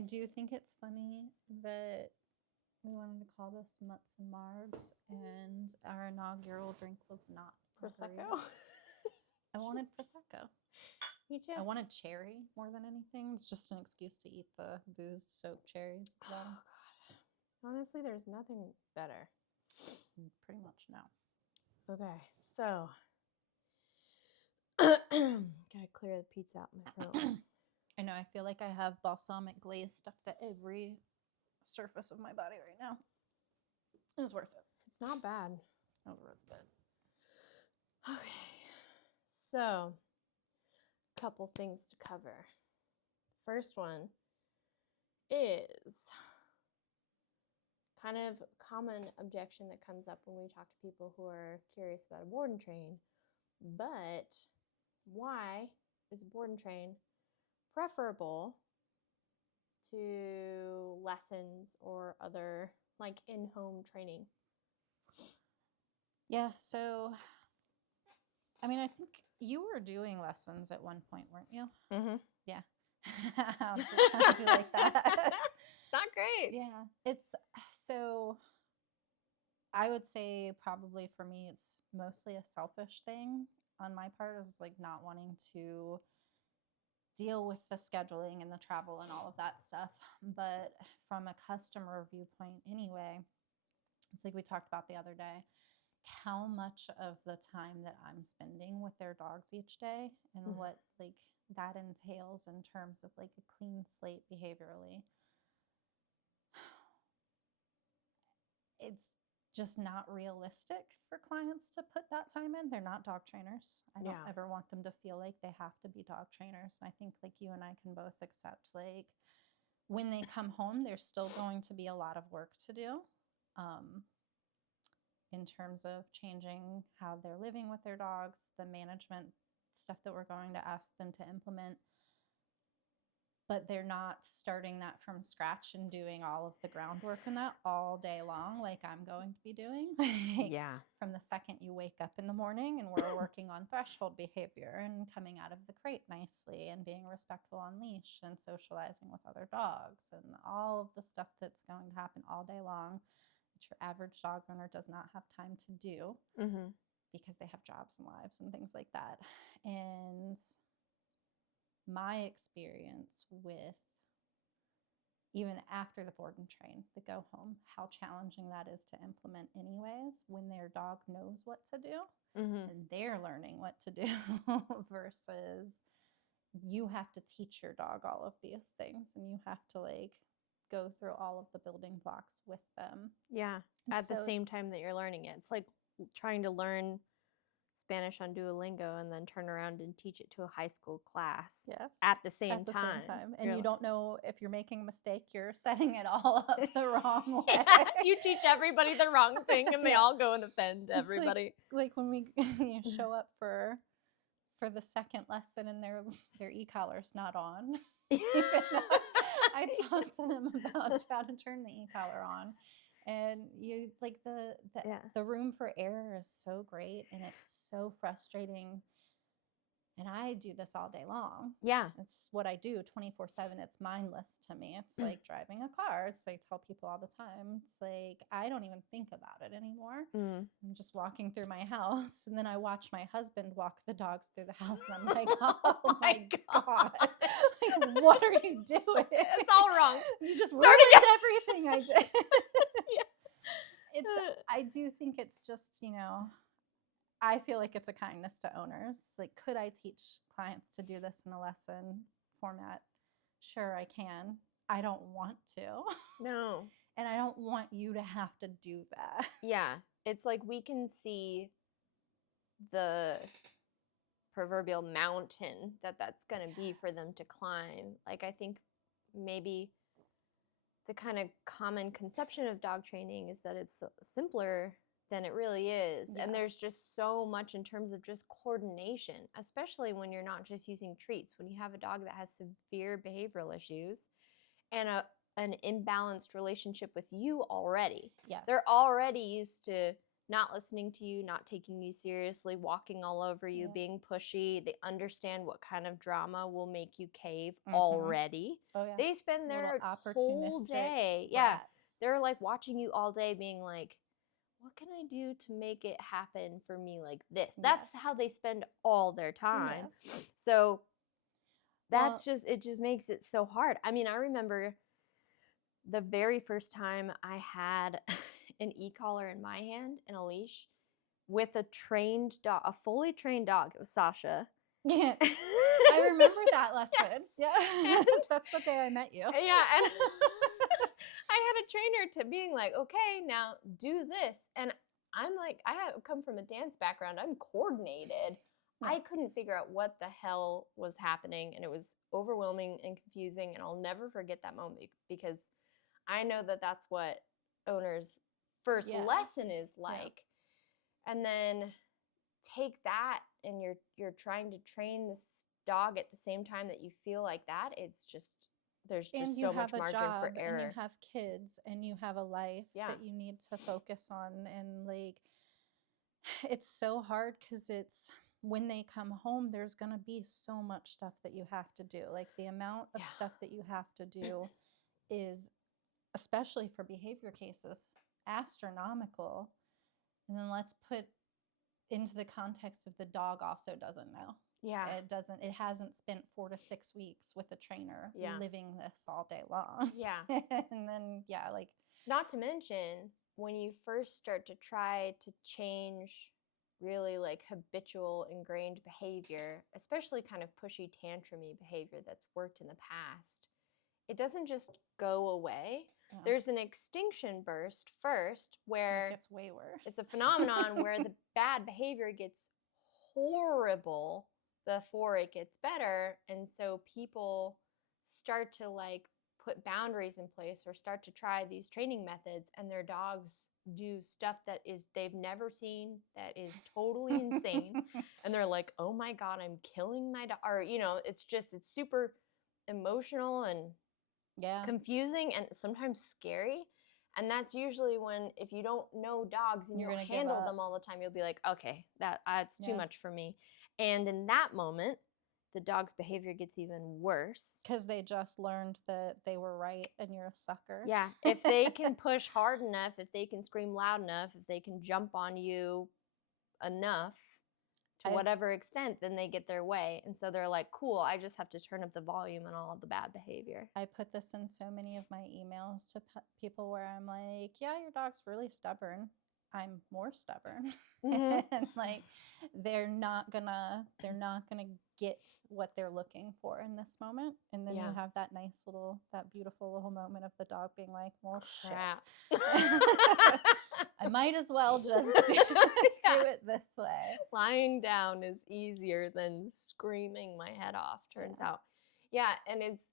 I do think it's funny that we wanted to call this Mutts and Margs, and our inaugural drink was not Prosecco? margaritas. I wanted Prosecco. Me too. I wanted cherry more than anything. It's just an excuse to eat the booze-soaked cherries. Oh, God. Honestly, there's nothing better. Pretty much no. Okay, so gotta clear the pizza out my throat. I know, I feel like I have balsamic glaze stuck to every surface of my body right now. It was worth it. It's not bad. It was worth it. Okay, so couple things to cover. First one is kind of common objection that comes up when we talk to people who are curious about a board and train. But why is board and train preferable to lessons or other like in-home training? Yeah, so I mean, I think you were doing lessons at one point, weren't you? Mm-hmm. Yeah. How did you like that? Not great. Yeah. It's so I would say probably for me it's mostly a selfish thing on my part. Is like not wanting to deal with the scheduling and the travel and all of that stuff. But from a customer viewpoint anyway, it's like we talked about the other day, how much of the time that I'm spending with their dogs each day and what like that entails in terms of like a clean slate behaviorally. It's just not realistic for clients to put that time in. They're not dog trainers. I don't ever want them to feel like they have to be dog trainers. And I think like you and I can both accept like when they come home, there's still going to be a lot of work to do. In terms of changing how they're living with their dogs, the management stuff that we're going to ask them to implement. But they're not starting that from scratch and doing all of the groundwork in that all day long like I'm going to be doing. Like, from the second you wake up in the morning and we're working on threshold behavior and coming out of the crate nicely and being respectful on leash and socializing with other dogs and all of the stuff that's going to happen all day long that your average dog owner does not have time to do because they have jobs and lives and things like that. And my experience with even after the board and train, the go home, how challenging that is to implement anyways when their dog knows what to do and they're learning what to do versus you have to teach your dog all of these things and you have to like go through all of the building blocks with them. Yeah, at the same time that you're learning it. It's like trying to learn Spanish on Duolingo and then turn around and teach it to a high school class at the same time. And you don't know if you're making a mistake, you're setting it all up the wrong way. You teach everybody the wrong thing and they all go and offend everybody. Like when we show up for the second lesson and their e-collar's not on. I talked to them about how to turn the e-collar on. And you like the room for error is so great and it's so frustrating. And I do this all day long. Yeah. It's what I do 24/7. It's mindless to me. It's like driving a car. It's like I tell people all the time. It's like I don't even think about it anymore. I'm just walking through my house and then I watch my husband walk the dogs through the house and I'm like, oh my God. Like, what are you doing? It's all wrong. You just ruined everything I did. I do think it's just, I feel like it's a kindness to owners. Like, could I teach clients to do this in a lesson format? Sure, I can. I don't want to. No. And I don't want you to have to do that. Yeah. It's like we can see the proverbial mountain that's going to be for them to climb. Like, I think maybe the kind of common conception of dog training is that it's simpler than it really is. Yes. And there's just so much in terms of just coordination, especially when you're not just using treats. When you have a dog that has severe behavioral issues and an imbalanced relationship with you already. Yes. They're already used to not listening to you, not taking you seriously, walking all over you, Yeah. being pushy. They understand what kind of drama will make you cave Mhm. already. Oh yeah. They spend Little their whole opportunistic day. Yeah. rats. They're like watching you all day being like, what can I do to make it happen for me like this? That's Yes. how they spend all their time. Yes. So that's Well, it just makes it so hard. I mean, I remember the very first time I had an e-collar in my hand and a leash with a trained dog, a fully trained dog. It was Sasha. yeah. I remember that lesson. Yes. Yeah. And, That's the day I met you. yeah, and I had a trainer to being like, okay, now do this. And I'm like, I have come from a dance background. I'm coordinated. Yeah. I couldn't figure out what the hell was happening, and it was overwhelming and confusing. And I'll never forget that moment because I know that that's what owners' first lesson Yes. is like. And then take that and you're trying to train this dog at the same time that you feel like that. It's just there's And just you so have much a margin job for error. and you have kids and you have a life Yeah. that you need to focus on, and like it's so hard because it's when they come home there's going to be so much stuff that you have to do. Like the amount of Yeah. stuff that you have to do is, especially for behavior cases, astronomical. And then let's put into the context of the dog also doesn't know. Yeah. It hasn't spent 4 to 6 weeks with a trainer Yeah. living this all day long. Yeah. And then like Not to mention when you first start to try to change really like habitual ingrained behavior, especially kind of pushy tantrumy behavior that's worked in the past, it doesn't just go away. Yeah. There's an extinction burst first where it gets way worse. it's a phenomenon where the bad behavior gets horrible before it gets better. And so people start to like put boundaries in place or start to try these training methods, and their dogs do stuff that is they've never seen, that is totally insane. And they're like, oh my God, I'm killing my dog. Or, it's super emotional and Yeah. confusing and sometimes scary. And that's usually when, if you don't know dogs and you You're don't gonna give handle up. them all the time, you'll be like, okay, it's too Yeah. much for me. And in that moment, the dog's behavior gets even worse. Because they just learned that they were right and you're a sucker. Yeah. If they can push hard enough, if they can scream loud enough, if they can jump on you enough to whatever extent, then they get their way. And so they're like, cool, I just have to turn up the volume on all the bad behavior. I put this in so many of my emails to people where I'm like, yeah, your dog's really stubborn. I'm more stubborn. Mhm. And like they're not gonna get what they're looking for in this moment. And then Yeah. you have that beautiful little moment of the dog being like, well, Crap. shit. I might as well just do it this way. Lying down is easier than screaming my head off, turns out. Yeah, and it's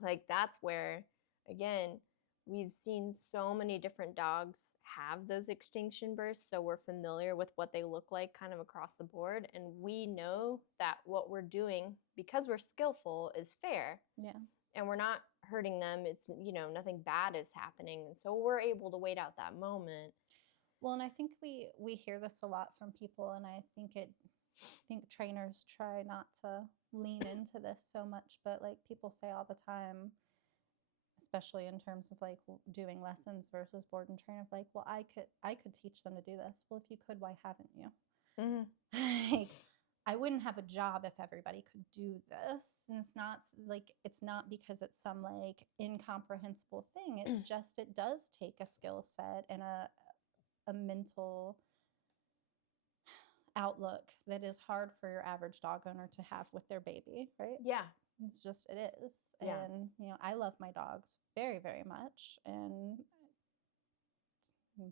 like that's where, again, we've seen so many different dogs have those extinction bursts, so we're familiar with what they look like kind of across the board, and we know that what we're doing, because we're skillful, is fair. Yeah. And we're not hurting them. It's, nothing bad is happening. And so we're able to wait out that moment. Well, and I think we hear this a lot from people, and I think trainers try not to lean into this so much, but like people say all the time, especially in terms of like doing lessons versus board and train, of like, well, I could teach them to do this. Well, if you could, why haven't you? Mm-hmm. Like, I wouldn't have a job if everybody could do this. And it's not because it's some like incomprehensible thing. It's just it does take a skill set and a mental outlook that is hard for your average dog owner to have with their baby, right? Yeah. It's just, it is. Yeah. And, I love my dogs very, very much. And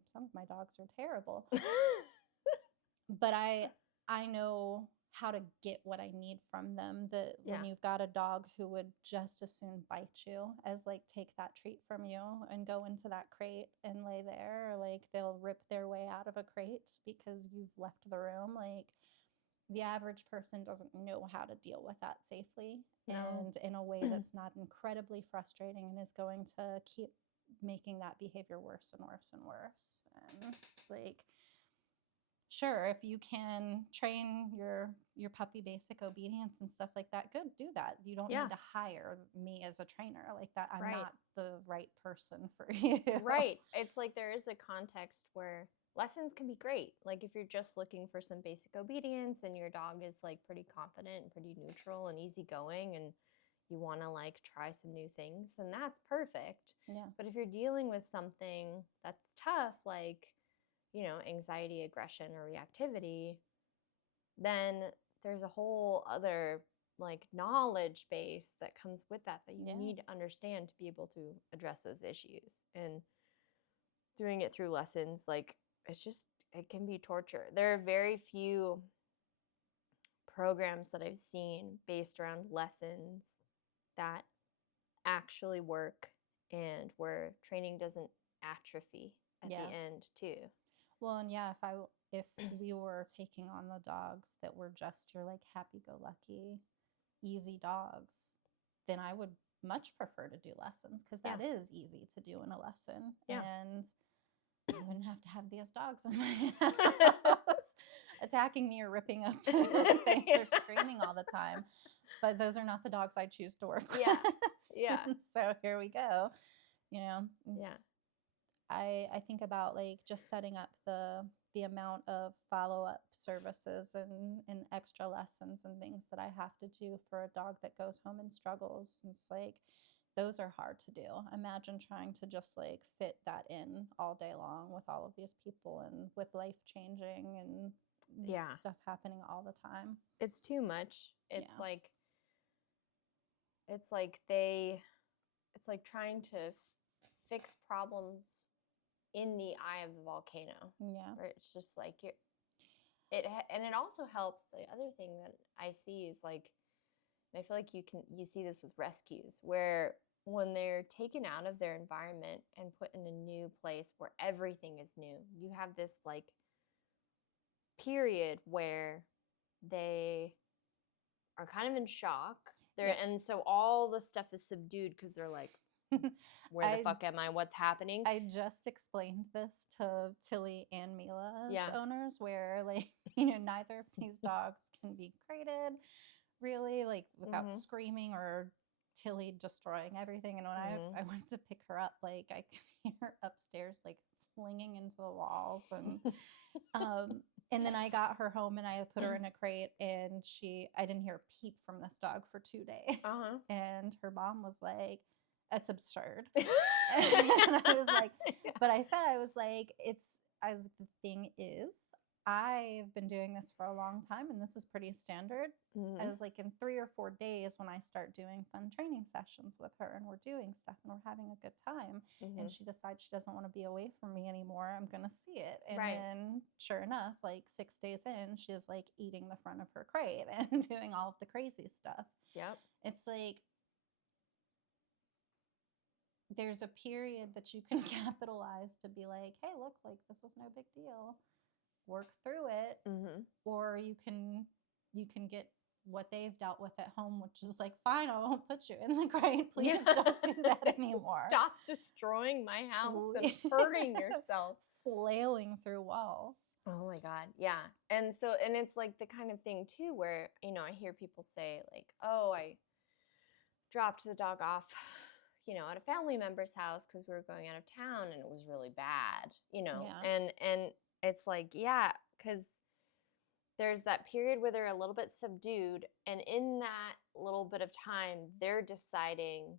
some of my dogs are terrible. But I know how to get what I need from them. That when you've got a dog who would just as soon bite you as like take that treat from you and go into that crate and lay there, or like they'll rip their way out of a crate because you've left the room. Like the average person doesn't know how to deal with that safely and in a way that's not incredibly frustrating and is going to keep making that behavior worse and worse and worse. And it's like, Sure, if you can train your puppy basic obedience and stuff like that, good, do that. You don't Yeah. need to hire me as a trainer like that. I'm Right. not the right person for you. Right. It's like there is a context where lessons can be great. Like if you're just looking for some basic obedience and your dog is like pretty confident and pretty neutral and easygoing and you want to like try some new things, then that's perfect. Yeah. But if you're dealing with something that's tough, like, anxiety, aggression, or reactivity, then there's a whole other like knowledge base that comes with that you Yeah. need to understand to be able to address those issues. And doing it through lessons, like it can be torture. There are very few programs that I've seen based around lessons that actually work and where training doesn't atrophy at Yeah. the end too. Well, and yeah, if we were taking on the dogs that were just your like happy-go-lucky, easy dogs, then I would much prefer to do lessons because that is easy to do in a lesson. Yeah. And I wouldn't have to have these dogs in my house attacking me or ripping up things or screaming all the time. But those are not the dogs I choose to work Yeah. with. Yeah. So here we go. Yeah. I think about like just setting up the amount of follow-up services and extra lessons and things that I have to do for a dog that goes home and struggles. It's like those are hard to do. Imagine trying to just like fit that in all day long with all of these people and with life changing and stuff happening all the time. It's too much. It's Yeah. it's like trying to fix problems in the eye of the volcano. Yeah. Where it's just like and it also helps. The other thing that I see is like, and I feel like you see this with rescues where when they're taken out of their environment and put in a new place where everything is new, you have this like period where they are kind of in shock. And so all the stuff is subdued because they're like, where the fuck am I? What's happening? I just explained this to Tilly and Mila's owners where like, neither of these dogs can be crated really like without screaming or Tilly destroying everything. And when I went to pick her up, like I could hear her upstairs like flinging into the walls and then I got her home and I put her in a crate and I didn't hear a peep from this dog for 2 days. And her mom was like, "That's absurd." And I was like, but I was like, the thing is, I've been doing this for a long time and this is pretty standard. I was like, in 3 or 4 days when I start doing fun training sessions with her and we're doing stuff and we're having a good time and she decides she doesn't want to be away from me anymore, I'm going to see it. And then sure enough, like 6 days in, she's like eating the front of her crate and doing all of the crazy stuff. Yep. It's like, there's a period that you can capitalize to be like, hey, look, like this is no big deal. Work through it. Or you can get what they've dealt with at home, which is like, fine, I won't put you in the crate. Please don't do that anymore. Stop destroying my house and hurting yourself. Flailing through walls. Oh my God. Yeah. And it's like the kind of thing too, where, I hear people say like, oh, I dropped the dog off, at a family member's house because we were going out of town and it was really bad, and it's like, yeah, because there's that period where they're a little bit subdued, and in that little bit of time, they're deciding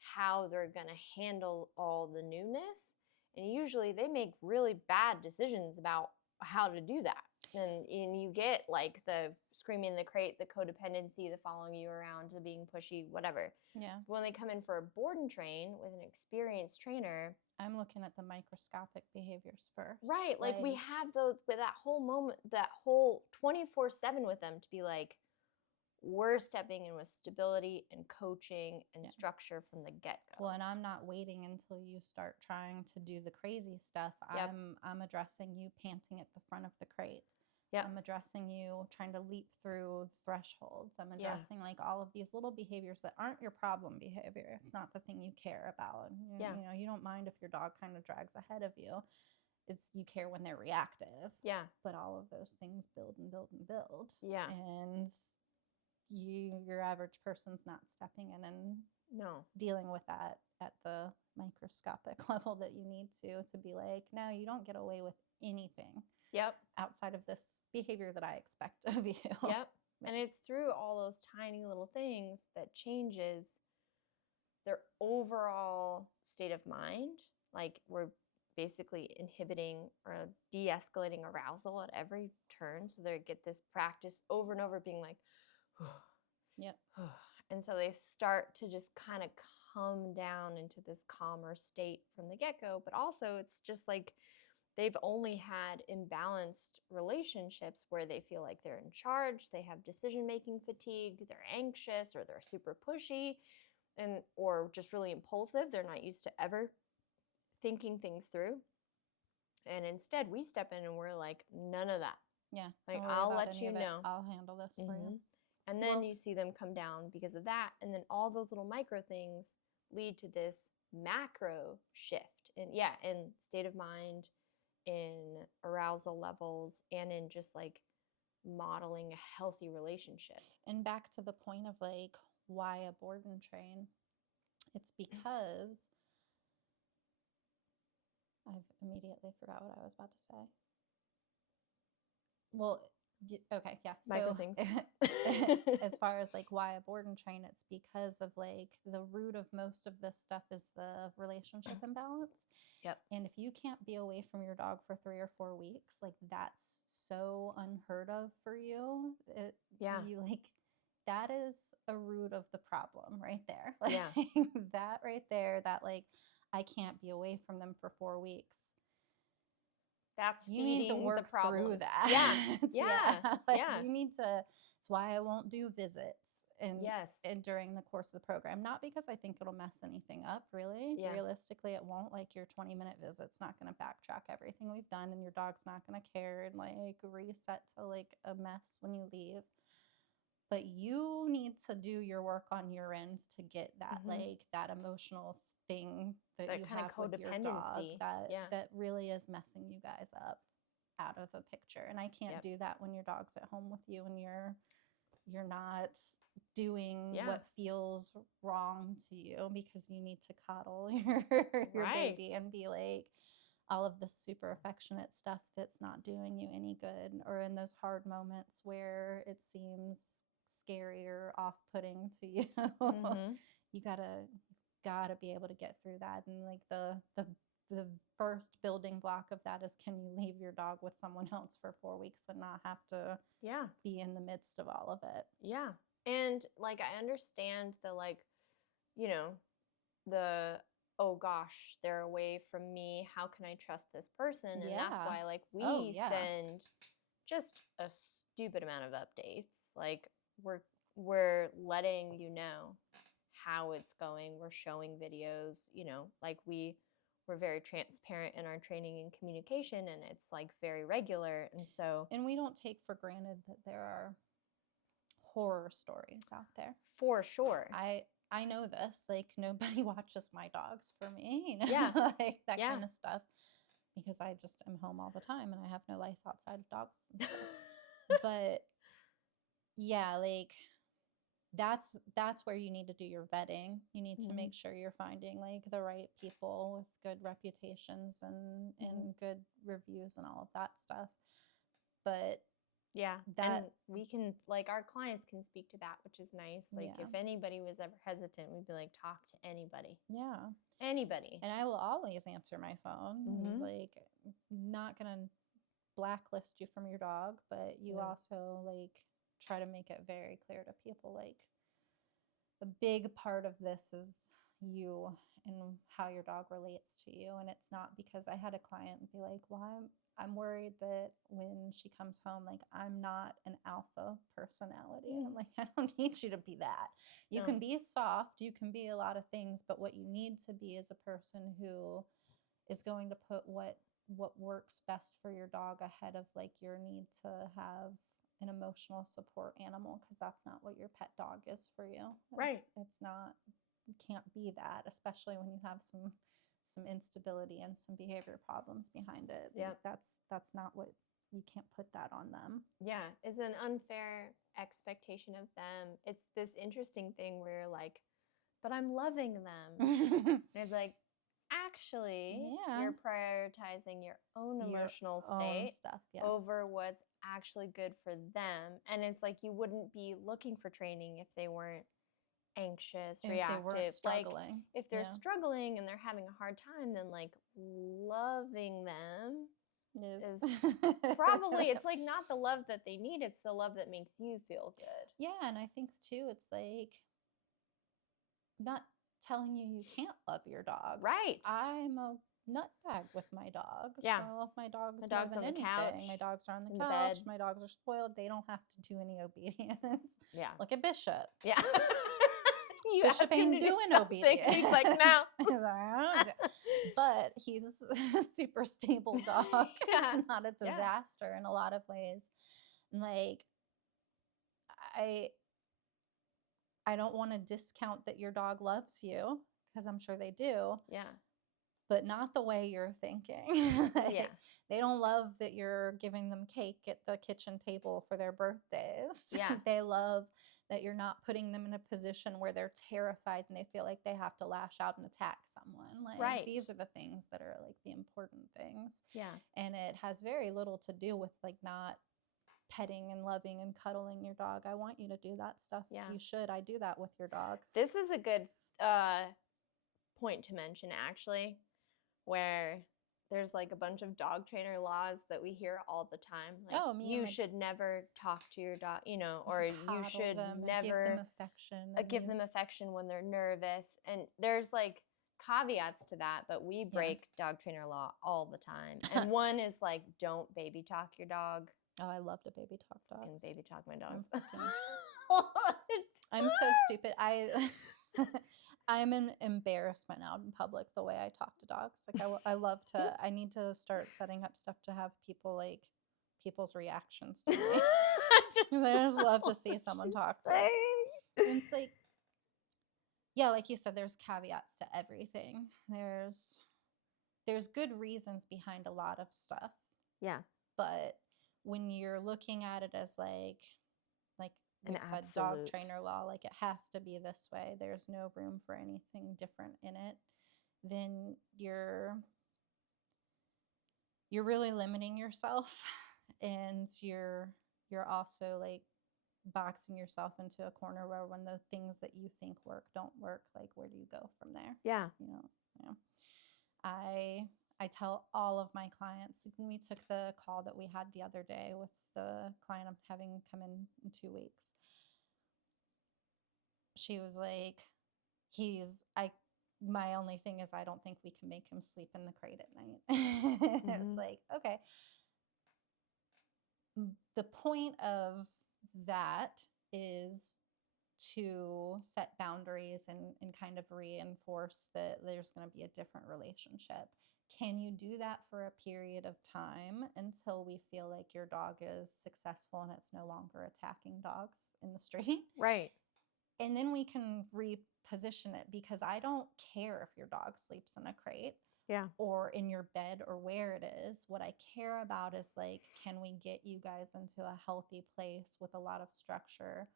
how they're going to handle all the newness. And usually they make really bad decisions about how to do that. And you get like the screaming in the crate, the codependency, the following you around, the being pushy, whatever. Yeah. When they come in for a board and train with an experienced trainer, I'm looking at the microscopic behaviors first. Right. Like we have those with that whole moment, that whole 24/7 with them to be like, we're stepping in with stability and coaching and structure from the get-go. Well, and I'm not waiting until you start trying to do the crazy stuff. Yep. I'm addressing you panting at the front of the crate. Yep. I'm addressing you trying to leap through thresholds. I'm addressing like all of these little behaviors that aren't your problem behavior. It's not the thing you care about. And you know, you don't mind if your dog kind of drags ahead of you. it's you care when they're reactive. Yeah. But all of those things build and build and build. Yeah. And your average person's not stepping in and No. dealing with that at the microscopic level that you need to be like, no, you don't get away with anything. Yep. Outside of this behavior that I expect of you. Yep. And it's through all those tiny little things that changes their overall state of mind. Like we're basically inhibiting or de-escalating arousal at every turn. So they get this practice over and over being like, yep. And so they start to just kind of come down into this calmer state from the get-go. But also it's just like they've only had imbalanced relationships where they feel like they're in charge, they have decision-making fatigue, they're anxious, or they're super pushy, and or just really impulsive. They're not used to ever thinking things through. And instead, we step in and we're like, none of that. Yeah. Like, I'll let you know. I'll handle this for you. And then you see them come down because of that. And then all those little micro things lead to this macro shift in state of mind, in arousal levels, and in just like modeling a healthy relationship. And back to the point of like, why a board and train? It's because I've immediately forgot what I was about to say. Well, okay, yeah. Micro So things. as far as like why a board and train, it's because of like the root of most of this stuff is the relationship imbalance. Yep. And if you can't be away from your dog for 3 or 4 weeks, like that's so unheard of for you. That is a root of the problem right there. Like, yeah. That right there, that like I can't be away from them for 4 weeks. That's you need to work through that. Yeah. You need to. It's why I won't do visits and during the course of the program. Not because I think it'll mess anything up, really. Yeah. Realistically, it won't. Like your 20-minute visit's not going to backtrack everything we've done, and your dog's not going to care and like reset to like a mess when you leave. But you need to do your work on your end to get that like that emotional thing that you have with your dog that really is messing you guys up out of the picture. And I can't do that when your dog's at home with you and you're not doing what feels wrong to you, because you need to coddle your baby and be like all of the super affectionate stuff that's not doing you any good, or in those hard moments where it seems scary or off-putting to you. You gotta be able to get through that. And like the first building block of that is, can you leave your dog with someone else for 4 weeks and not have to be in the midst of all of it? Yeah. And like I understand the like, you know, the oh gosh, they're away from me, how can I trust this person? And that's why like we send just a stupid amount of updates. Like we're letting you know how it's going. We're showing videos, you know, like we're very transparent in our training and communication, and it's like very regular. And we don't take for granted that there are horror stories out there. For sure. I know this, like nobody watches my dogs for me, you know, yeah. like that kind of stuff, because I just am home all the time and I have no life outside of dogs and stuff. But yeah, like that's where you need to do your vetting. You need to make sure you're finding like the right people with good reputations and good reviews and all of that stuff. But and we can, like, our clients can speak to that, which is nice. Like if anybody was ever hesitant, we'd be like, talk to anybody. Anybody. And I will always answer my phone. Like, not gonna blacklist you from your dog, but you also like try to make it very clear to people, like a big part of this is you and how your dog relates to you. And it's not because I had a client be like, well, I'm worried that when she comes home, like I'm not an alpha personality. And I'm like, I don't need you to be that. You can be soft, you can be a lot of things, but what you need to be is a person who is going to put what works best for your dog ahead of like your need to have an emotional support animal, because that's not what your pet dog is for you. It's not, you can't be that, especially when you have some some instability and some behavior problems behind it. Yeah. Like that's not what, you can't put that on them. Yeah, it's an unfair expectation of them. It's this interesting thing where you're like, but I'm loving them. And it's like, actually, Yeah. you're prioritizing your own emotional Your own state stuff, yeah. over what's actually good for them. And it's like you wouldn't be looking for training if they weren't anxious, If reactive. they weren't struggling. Like, if they're yeah. struggling and they're having a hard time, then like loving them is probably, it's like not the love that they need, it's the love that makes you feel good. Yeah, and I think too, it's like not telling you can't love your dog. Right. I'm a nutbag with my dogs. Yeah. I love my dogs. My dog's more than on the anything. couch, My dogs are on the in the couch. bed. My dogs are spoiled. They don't have to do any obedience. Yeah. Look at Bishop. Yeah. You Bishop ask him ain't to do doing something, obedience. and he's like, no. He's like, "I don't do-" But he's a super stable dog. Yeah. It's not a disaster in a lot of ways. Like, I don't want to discount that your dog loves you, because I'm sure they do. Yeah. But not the way you're thinking. Like, Yeah. they don't love that you're giving them cake at the kitchen table for their birthdays. Yeah. They love that you're not putting them in a position where they're terrified and they feel like they have to lash out and attack someone. Like, Right. these are the things that are like the important things. Yeah. And it has very little to do with like not petting and loving and cuddling your dog. I want you to do that stuff. Yeah. You should. I do that with your dog. This is a good point to mention, actually, where there's like a bunch of dog trainer laws that we hear all the time. Like, Oh, me and you my- should never talk to your dog, you know, or you Coddle should them and never give them affection. give them affection when they're nervous. And there's like caveats to that, but we break dog trainer law all the time. And one is like, don't baby talk your dog. Oh, I love to baby talk dogs. And baby talk my dogs. I'm so stupid. I'm an embarrassment out in public the way I talk to dogs. Like, I love to. I need to start setting up stuff to have people like people's reactions to me. I just love to see someone talk to. And it's like, yeah, like you said, there's caveats to everything. There's good reasons behind a lot of stuff. Yeah. But when you're looking at it as like An we've said, dog absolute. trainer law, like it has to be this way, there's no room for anything different in it, then you're really limiting yourself, and you're also like boxing yourself into a corner where when the things that you think work don't work, like where do you go from there? Yeah. I tell all of my clients, like when we took the call that we had the other day with the client I'm having come in 2 weeks, she was like, my only thing is I don't think we can make him sleep in the crate at night. It's like, okay. The point of that is to set boundaries and kind of reinforce that there's going to be a different relationship. Can you do that for a period of time until we feel like your dog is successful and it's no longer attacking dogs in the street? Right. And then we can reposition it, because I don't care if your dog sleeps in a crate. Yeah. Or in your bed or where it is. What I care about is like, can we get you guys into a healthy place with a lot of structure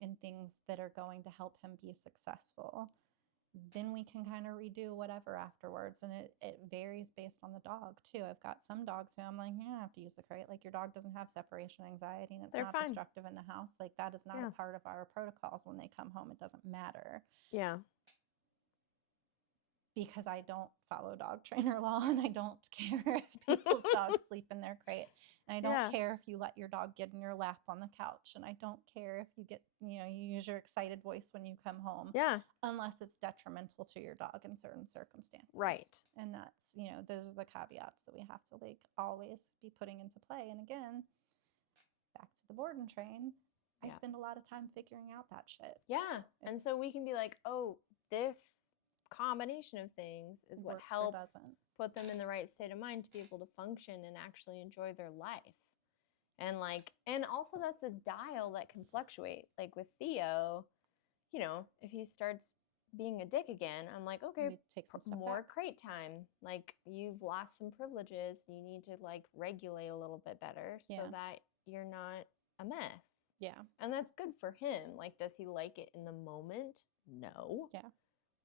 and things that are going to help him be successful? Then we can kind of redo whatever afterwards. And it varies based on the dog too. I've got some dogs who I'm like, you don't have to use the crate. Like, your dog doesn't have separation anxiety and it's They're not fine. destructive in the house. Like, that is not a part of our protocols when they come home. It doesn't matter. Yeah. Because I don't follow dog trainer law, and I don't care if people's dogs sleep in their crate. And I don't care if you let your dog get in your lap on the couch. And I don't care if you you use your excited voice when you come home. Yeah. Unless it's detrimental to your dog in certain circumstances. Right. And that's, those are the caveats that we have to like always be putting into play. And again, back to the board and train, I spend a lot of time figuring out that shit. Yeah. And so we can be like, oh, this combination of things is what helps put them in the right state of mind to be able to function and actually enjoy their life. And also that's a dial that can fluctuate. Like with Theo, if he starts being a dick again, I'm like, okay, We take some stuff more back. crate time. Like, you've lost some privileges. You need to like regulate a little bit better so Yeah. that you're not a mess. Yeah. And that's good for him. Like, does he like it in the moment? No. Yeah.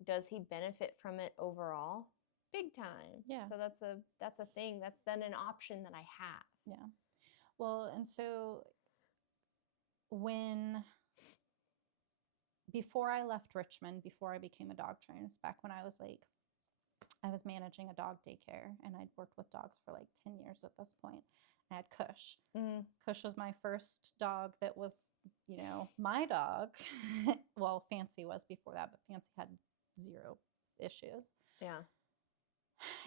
Does he benefit from it overall? Big time. Yeah. So that's a thing. That's then an option that I have. Yeah. Well, and so before I left Richmond, before I became a dog trainer, it's back when I was managing a dog daycare, and I'd worked with dogs for like 10 years at this point. I had Kush. Kush was my first dog that was, my dog. Well, Fancy was before that, but Fancy had 0 issues. Yeah.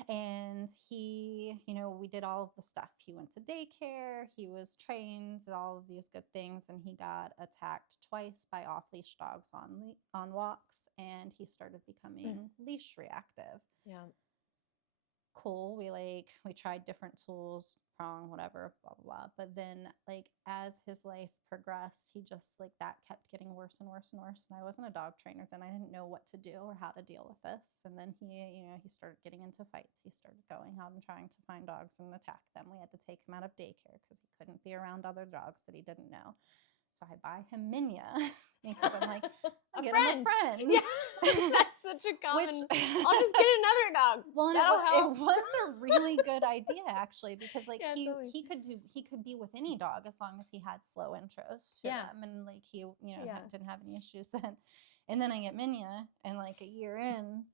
And he, we did all of the stuff. He went to daycare, he was trained, all of these good things, and he got attacked twice by off-leash dogs on walks, and he started becoming leash reactive. Yeah. Cool. We tried different tools, prong, whatever, blah, blah, blah. But then as his life progressed, he just that kept getting worse and worse and worse. And I wasn't a dog trainer then. I didn't know what to do or how to deal with this. And then he started getting into fights. He started going out and trying to find dogs and attack them. We had to take him out of daycare because he couldn't be around other dogs that he didn't know. So I buy him Minya because I'm like, I'll get him a friend. Yeah. That's such a common. I'll just get another dog. Well, that'll help. It was a really good idea actually, because Yeah, totally. he could be with any dog as long as he had slow intros to them, and he didn't have any issues then. And then I get Minya, and a year in,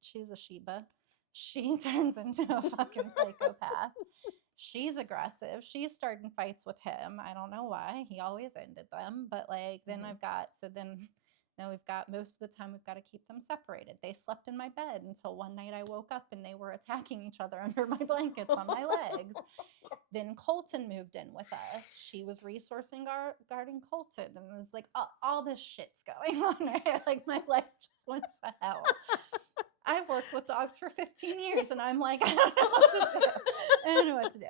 she's a Shiba. She turns into a fucking psychopath. She's aggressive. She's starting fights with him. I don't know why. He always ended them. But then now we've got, most of the time we've got to keep them separated. They slept in my bed until one night I woke up and they were attacking each other under my blankets on my legs. Then Colton moved in with us. She was resourcing guarding Colton, and it was all this shit's going on. Right? My life just went to hell. I've worked with dogs for 15 years, and I'm I don't know what to do. I don't know what to do.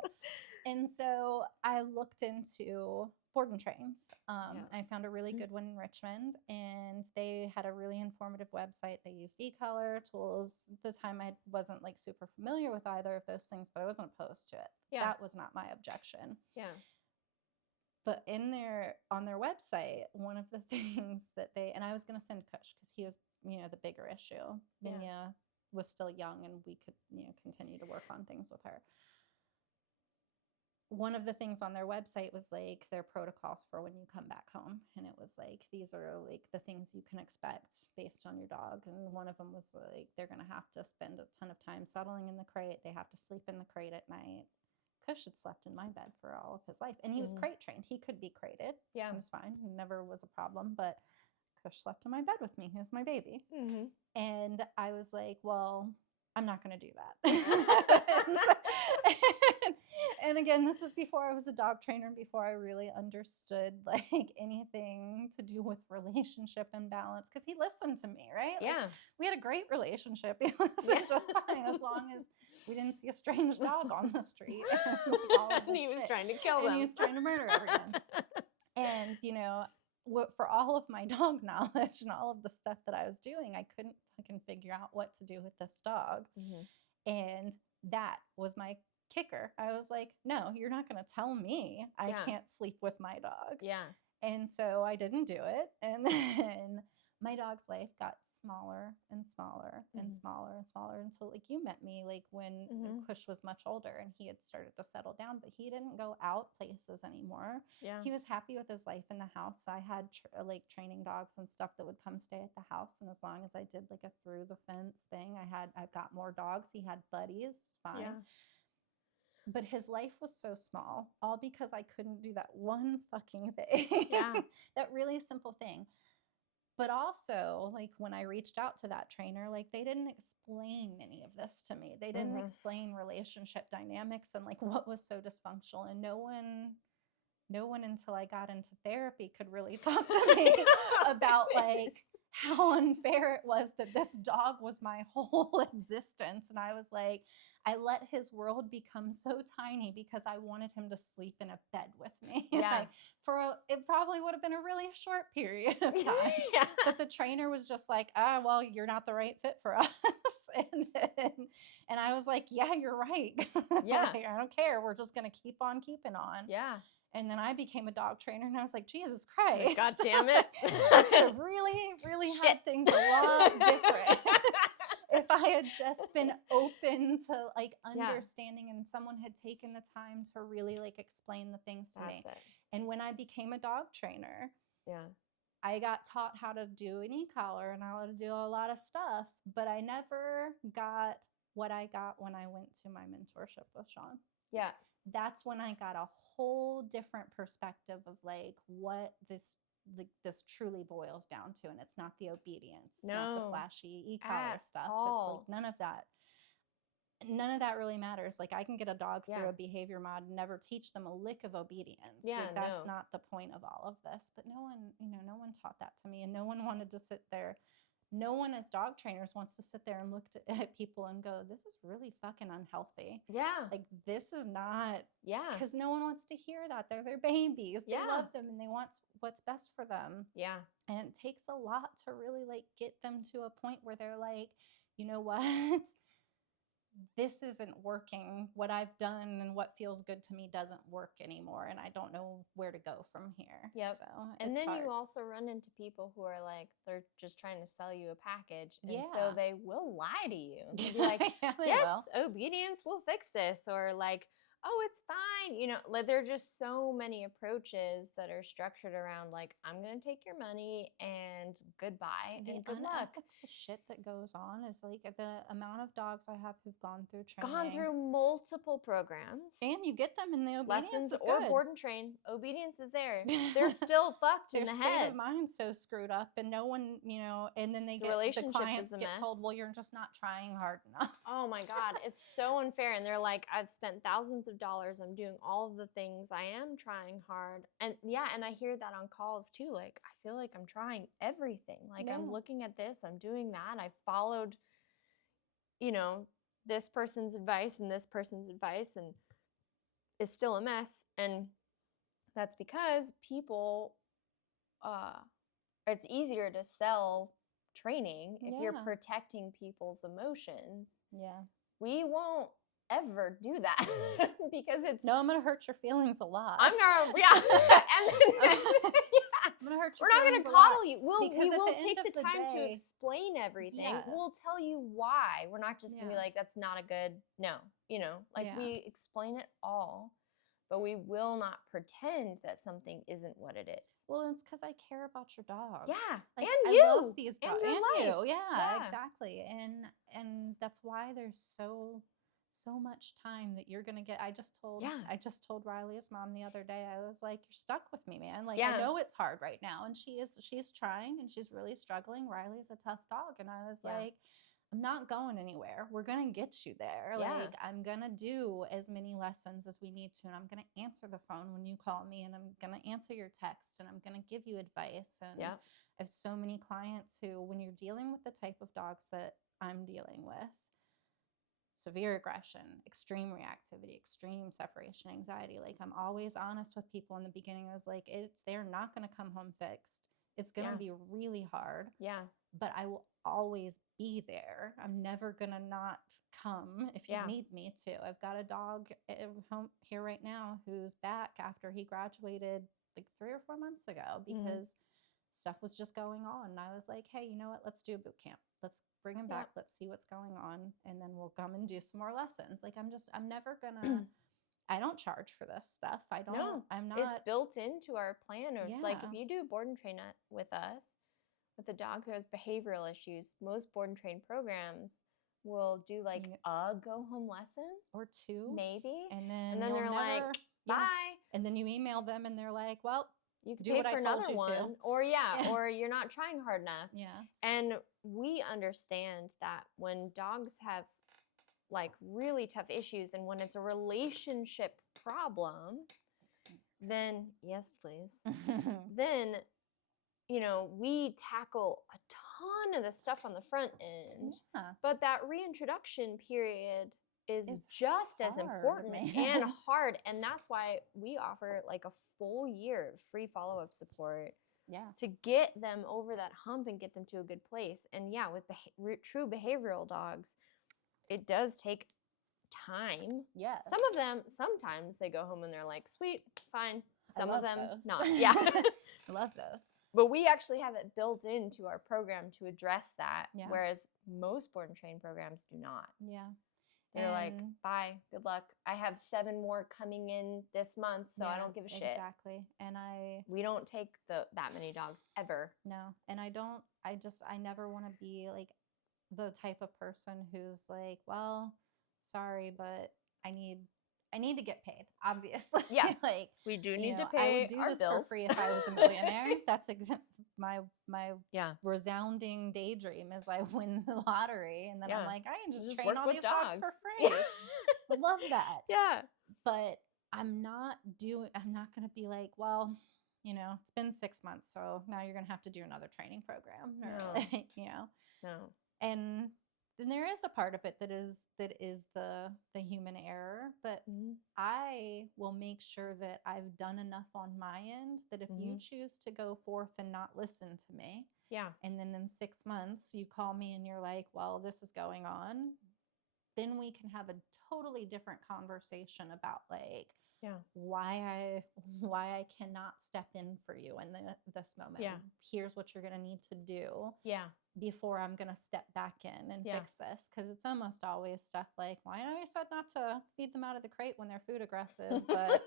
And so I looked into board and trains. I found a really good one in Richmond, and they had a really informative website. They used e-collar tools. At the time, I wasn't super familiar with either of those things, but I wasn't opposed to it. Yeah. That was not my objection. Yeah. But on their website, one of the things that and I was going to send Kush because he was, the bigger issue. Minya was still young, and we could, continue to work on things with her. One of the things on their website was their protocols for when you come back home. And it was these are the things you can expect based on your dog. And one of them was they're going to have to spend a ton of time settling in the crate. They have to sleep in the crate at night. Kush had slept in my bed for all of his life. And he was crate trained. He could be crated. Yeah. It was fine. Never was a problem. But Kush slept in my bed with me. He was my baby. Mm-hmm. And I was like, well, I'm not going to do that. And again, this is before I was a dog trainer, before I really understood anything to do with relationship imbalance, because he listened to me, right? Yeah. We had a great relationship. He listened just fine, as long as we didn't see a strange dog on the street. And he was trying to kill them. And he was trying to murder everyone. And, for all of my dog knowledge and all of the stuff that I was doing, I couldn't fucking figure out what to do with this dog. Mm-hmm. And that was my kicker. I was like, no, you're not going to tell me I can't sleep with my dog. Yeah. And so I didn't do it. And then my dog's life got smaller and smaller and smaller and smaller until you met me when Kush was much older and he had started to settle down, but he didn't go out places anymore. Yeah. He was happy with his life in the house. So I had training dogs and stuff that would come stay at the house. And as long as I did a through the fence thing, I got more dogs. He had buddies. Fine. Yeah. But his life was so small, all because I couldn't do that one fucking thing. Yeah. That really simple thing. But also, when I reached out to that trainer, they didn't explain any of this to me. They didn't explain relationship dynamics and what was so dysfunctional. And no one until I got into therapy could really talk to me about how unfair it was that this dog was my whole existence. And I was like, I let his world become so tiny because I wanted him to sleep in a bed with me. Yeah. It probably would have been a really short period of time. Yeah. But the trainer was just like, well, you're not the right fit for us. And I was like, yeah, you're right. Yeah. Like, I don't care. We're just going to keep on keeping on. Yeah. And then I became a dog trainer, and I was like, Jesus Christ. God damn it. I could have really had things a lot different if I had just been open to like understanding and someone had taken the time to really like explain the things to me. It. And when I became a dog trainer, I got taught how to do an e-collar and how to do a lot of stuff, but I never got what I got when I went to my mentorship with Sean. Yeah. That's when I got a whole different perspective of like what this truly boils down to. And it's not the obedience, not the flashy e-collar stuff. It's like none of that really matters. Like I can get a dog through a behavior mod and never teach them a lick of obedience. Yeah, like that's not the point of all of this. But no one taught that to me, and no one wanted to sit there. No one as dog trainers wants to sit there and look at people and go, this is really fucking unhealthy. Yeah. Like this is not. Yeah. Because no one wants to hear that. They're their babies. They love them and they want what's best for them. Yeah. And it takes a lot to really like get them to a point where they're like, you know what? This isn't working. What I've done and what feels good to me doesn't work anymore. And I don't know where to go from here. Yep. So and then hard. You also run into people who are like, they're just trying to sell you a package. And so they will lie to you. They'll be like, yes, obedience will fix this. Or like, oh, it's fine. You know, like there are just so many approaches that are structured around like, I'm going to take your money and goodbye and good luck. Shit that goes on is like the amount of dogs I have who've gone through training. Gone through multiple programs. And you get them in the obedience lessons is or good. board and train. Obedience is there. They're still fucked in the head. Their state of mind's so screwed up and no one, and then the clients get told, well, you're just not trying hard enough. Oh my God. It's so unfair. And they're like, I've spent thousands of dollars. I'm doing all of the things. I am trying hard. And and I hear that on calls too. Like, I feel like I'm trying everything. Like I'm looking at this, I'm doing that. I followed, this person's advice and this person's advice, and it's still a mess. And that's because people, it's easier to sell training if you're protecting people's emotions. Yeah. We won't ever do that because it's I'm gonna hurt your feelings a lot. I'm gonna and then, I'm gonna hurt your we're not feelings gonna coddle you. We will the take the time to explain everything. We'll tell you why. We're not just gonna be like, that's not a good we explain it all, but we will not pretend that something isn't what it is. Well, it's because I care about your dog. Yeah, like, and I love these dogs. And your life. Yeah, exactly. And that's why there's so much time that you're gonna get. I just told Riley's mom the other day, I was like, you're stuck with me, man. Like I know it's hard right now, and she's trying and she's really struggling. Riley's a tough dog, and I was like, I'm not going anywhere. We're gonna get you there. Like I'm gonna do as many lessons as we need to, and I'm gonna answer the phone when you call me, and I'm gonna answer your text, and I'm gonna give you advice. And I have so many clients who, when you're dealing with the type of dogs that I'm dealing with, severe aggression, extreme reactivity, extreme separation anxiety. Like I'm always honest with people in the beginning. I was like, they're not going to come home fixed. It's going to be really hard. Yeah. But I will always be there. I'm never going to not come if you need me to. I've got a dog at home here right now who's back after he graduated like 3 or 4 months ago because stuff was just going on. And I was like, hey, you know what? Let's do a boot camp. Let's bring him back. Let's see what's going on. And then we'll come and do some more lessons. Like I'm never gonna, I don't charge for this stuff. I'm not. It's built into our planners. Like if you do a board and train with us, with a dog who has behavioral issues, most board and train programs will do like a go home lesson or 2 maybe. And then they're like, bye. And then you email them and they're like, well, you can pay for another one, or or you're not trying hard enough. Yes. And we understand that when dogs have like really tough issues, and when it's a relationship problem, then yes, please. Then we tackle a ton of the stuff on the front end. Yeah. But that reintroduction period is It's just as hard, important man. and hard. And that's why we offer like a full year of free follow-up support Yeah. to get them over that hump and get them to a good place. And yeah, with true behavioral dogs, it does take time. Yes. Some of them, sometimes they go home and they're like, sweet, fine. Some I of love them, those. not. Yeah. I love those. But we actually have it built into our program to address that, Yeah. whereas most board and train programs do not. Yeah. They're like, bye, good luck. I have 7 more coming in this month, so I don't give a shit. Exactly. And we don't take that many dogs ever. No. And I never want to be like the type of person who's like, well, sorry, but I need to get paid, obviously. Yeah. Like, we do you need to know, pay I would do our this bills for free if I was a millionaire. That's my yeah. resounding daydream is I win the lottery and then I'm like, I can just train work all with these dogs for free. Would love that. Yeah. But I'm not going to be like, well, you know, it's been 6 months, so now you're going to have to do another training program. Or, No. you know. No. And then there is a part of it that is the human error, but I will make sure that I've done enough on my end that if you choose to go forth and not listen to me, yeah, and then in 6 months you call me and you're like, well, this is going on, then we can have a totally different conversation about like why I cannot step in for you in this moment. Yeah. Here's what you're going to need to do. Yeah. Before I'm going to step back in and fix this. Because it's almost always stuff like, well, I know you said not to feed them out of the crate when they're food aggressive, but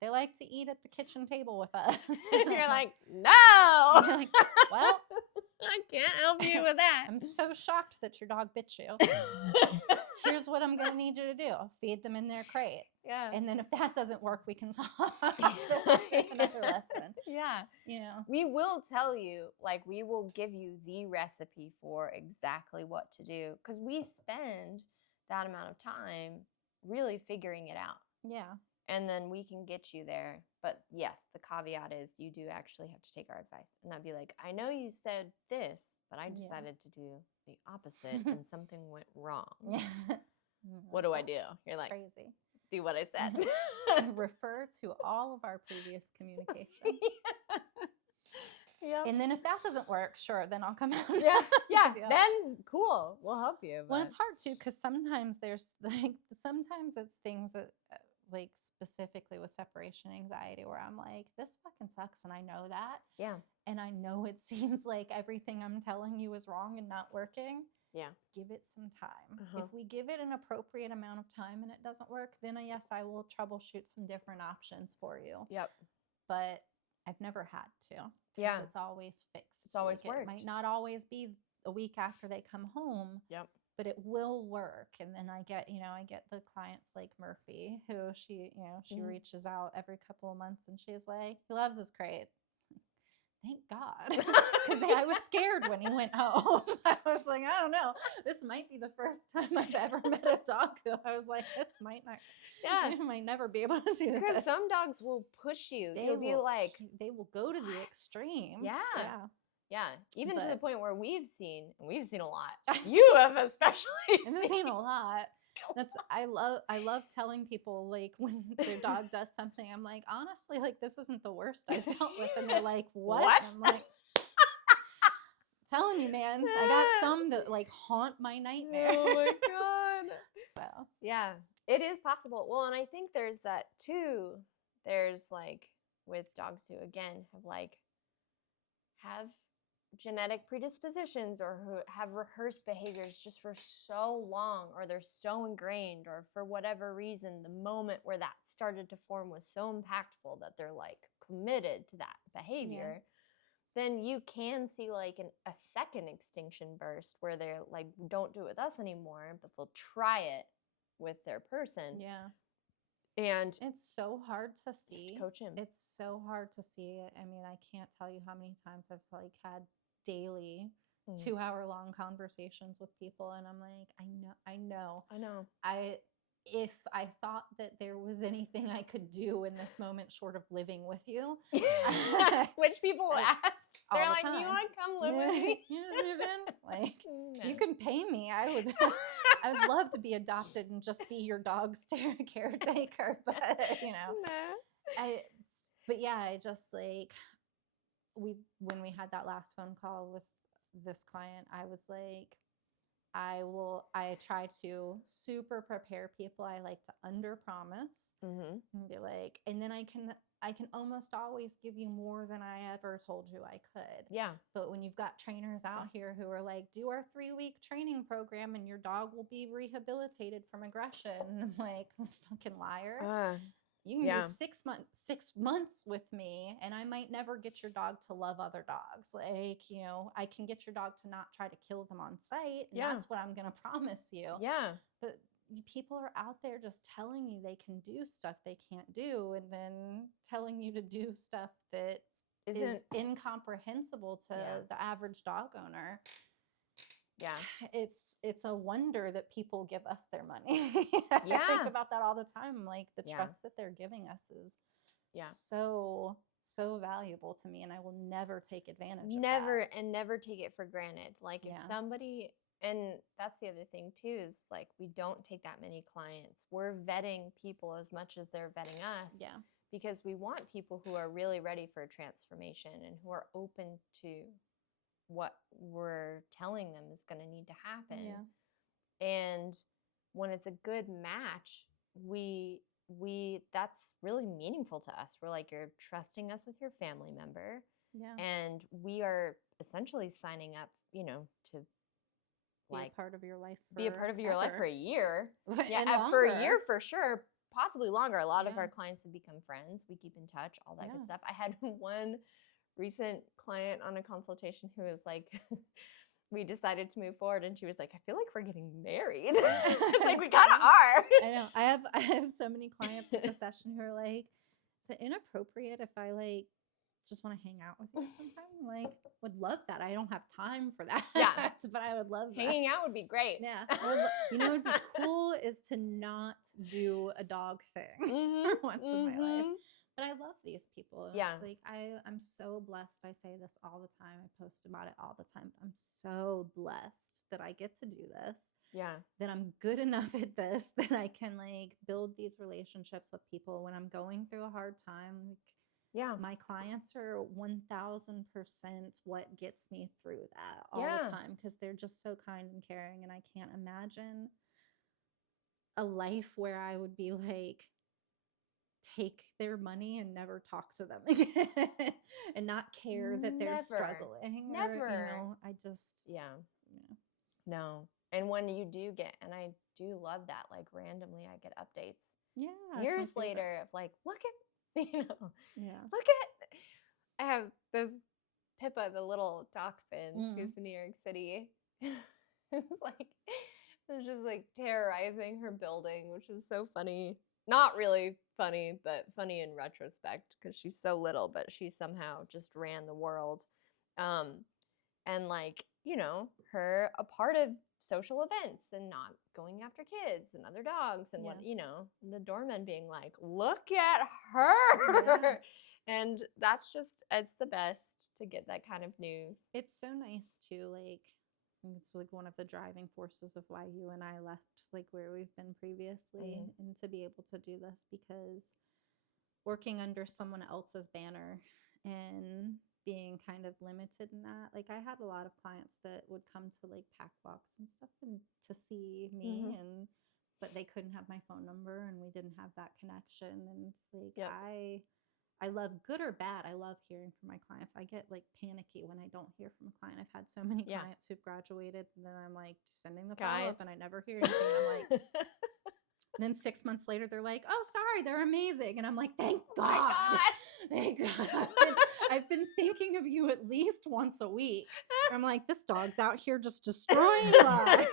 they like to eat at the kitchen table with us. You're like, no! You're like, well, I can't help you with that. I'm so shocked that your dog bit you. Here's what I'm going to need you to do. Feed them in their crate. Yeah. And then if that doesn't work, we can talk. Take another lesson. Yeah. You know. We will tell you, like, we will give you the recipe for exactly what to do. Because we spend that amount of time really figuring it out. Yeah. And then we can get you there. But yes, the caveat is you do actually have to take our advice. And I'd be like, I know you said this, but I decided to do the opposite and something went wrong. What do I do? You're like, crazy. Do what I said. Refer to all of our previous communication. Yeah. And then if that doesn't work, sure, then I'll come out. Yeah. Then cool, we'll help you. Well, it's hard too because sometimes sometimes it's things that like specifically with separation anxiety where I'm like, this fucking sucks, and I know that. Yeah. And I know it seems like everything I'm telling you is wrong and not working. Yeah. Give it some time. If we give it an appropriate amount of time and it doesn't work, then yes, I will troubleshoot some different options for you. Yep. But I've never had to. Yeah. It's always fixed. It's always like, worked. It might not always be a week after they come home. Yep. But it will work. And then I get the clients like Murphy, who she reaches out every couple of months and she's like, he loves his crate. Thank God. Because I was scared when he went home. I was like, I don't know. This might be the first time I've ever met a dog who I was like, this might not. Yeah. I might never be able to do this. Because some dogs will push you. They will go to the extreme. Yeah. Yeah. Yeah. Even to the point where we've seen a lot. You have especially I've seen a lot. I love telling people like when their dog does something, I'm like, honestly, like this isn't the worst I've dealt with. And they're like, what? I'm like, telling you, man, I got some that like haunt my nightmares. Oh my God. So yeah, it is possible. Well, and I think there's that too. There's like with dogs who again have genetic predispositions or who have rehearsed behaviors just for so long, or they're so ingrained, or for whatever reason the moment where that started to form was so impactful that they're like committed to that behavior. Then you can see like a second extinction burst where they're like, don't do it with us anymore, but they'll try it with their person. And it's so hard to see. Coach him. It's so hard to see it. I mean, I can't tell you how many times I've like had daily 2-hour long conversations with people, and I'm like, I know. if I thought that there was anything I could do in this moment short of living with you, Which people asked. all They're the like, "Do you time. want to come live with me?" You just move in. Like, No. you can pay me. I would love to be adopted and just be your dog's caretaker. But No. but yeah, I just like when we had that last phone call with this client, I was like, I try to super prepare people. I like to under promise and be like, and then I can almost always give you more than I ever told you I could. Yeah. But when you've got trainers out here who are like, do our 3-week training program and your dog will be rehabilitated from aggression. And I'm like, fucking liar. You can do 6 months with me and I might never get your dog to love other dogs. Like, I can get your dog to not try to kill them on sight. And that's what I'm going to promise you. Yeah. But people are out there just telling you they can do stuff they can't do and then telling you to do stuff that is incomprehensible to the average dog owner. Yeah. It's a wonder that people give us their money. I think about that all the time. Like the trust that they're giving us is so valuable to me, and I will never take advantage of that. Never take it for granted. Like if somebody, and that's the other thing too, is like we don't take that many clients. We're vetting people as much as they're vetting us. Yeah. Because we want people who are really ready for a transformation and who are open to what we're telling them is going to need to happen. Yeah. And when it's a good match, we that's really meaningful to us. We're like, you're trusting us with your family member. Yeah. And we are essentially signing up, to be a part of your life. Be a part of your life for a year. Yeah, for a year for sure. Possibly longer. A lot of Yeah. our clients have become friends. We keep in touch, all that good stuff. I had one recent client on a consultation who was like, we decided to move forward, and she was like, I feel like we're getting married. It's like, we kind of are. I know. I have so many clients in the session who are like, is it inappropriate if I like just want to hang out with you sometime? Like, would love that. I don't have time for that. Yeah. But I would love that. Hanging out would be great. Yeah. What would be cool is to not do a dog thing once in my life. But I love these people. It's like I'm so blessed. I say this all the time. I post about it all the time. But I'm so blessed that I get to do this. Yeah. That I'm good enough at this that I can like build these relationships with people when I'm going through a hard time. Like, yeah. My clients are 1000% what gets me through that all the time because they're just so kind and caring. And I can't imagine a life where I would be like, take their money and never talk to them again and not care that they're struggling. Or, I just, no. And when you do get, and I do love that, like randomly I get updates years later of like, look at, look at, I have this Pippa, the little dachshund who's in New York City. It's just like terrorizing her building, which is so funny. Not really funny, but funny in retrospect because she's so little, but she somehow just ran the world. And like, her a part of social events and not going after kids and other dogs and what, the doorman being like, look at her. And that's just, it's the best to get that kind of news. It's so nice too. Like, it's like one of the driving forces of why you and I left like where we've been previously and to be able to do this, because working under someone else's banner and being kind of limited in that, like I had a lot of clients that would come to like pack walks and stuff and to see me but they couldn't have my phone number and we didn't have that connection. And it's like, I love, good or bad, I love hearing from my clients. I get like panicky when I don't hear from a client. I've had so many clients who've graduated and then I'm like sending the follow-up and I never hear anything. I'm like, and then 6 months later, they're like, oh, sorry, they're amazing. And I'm like, thank God. Thank God. I've been thinking of you at least once a week. I'm like, this dog's out here just destroying lives.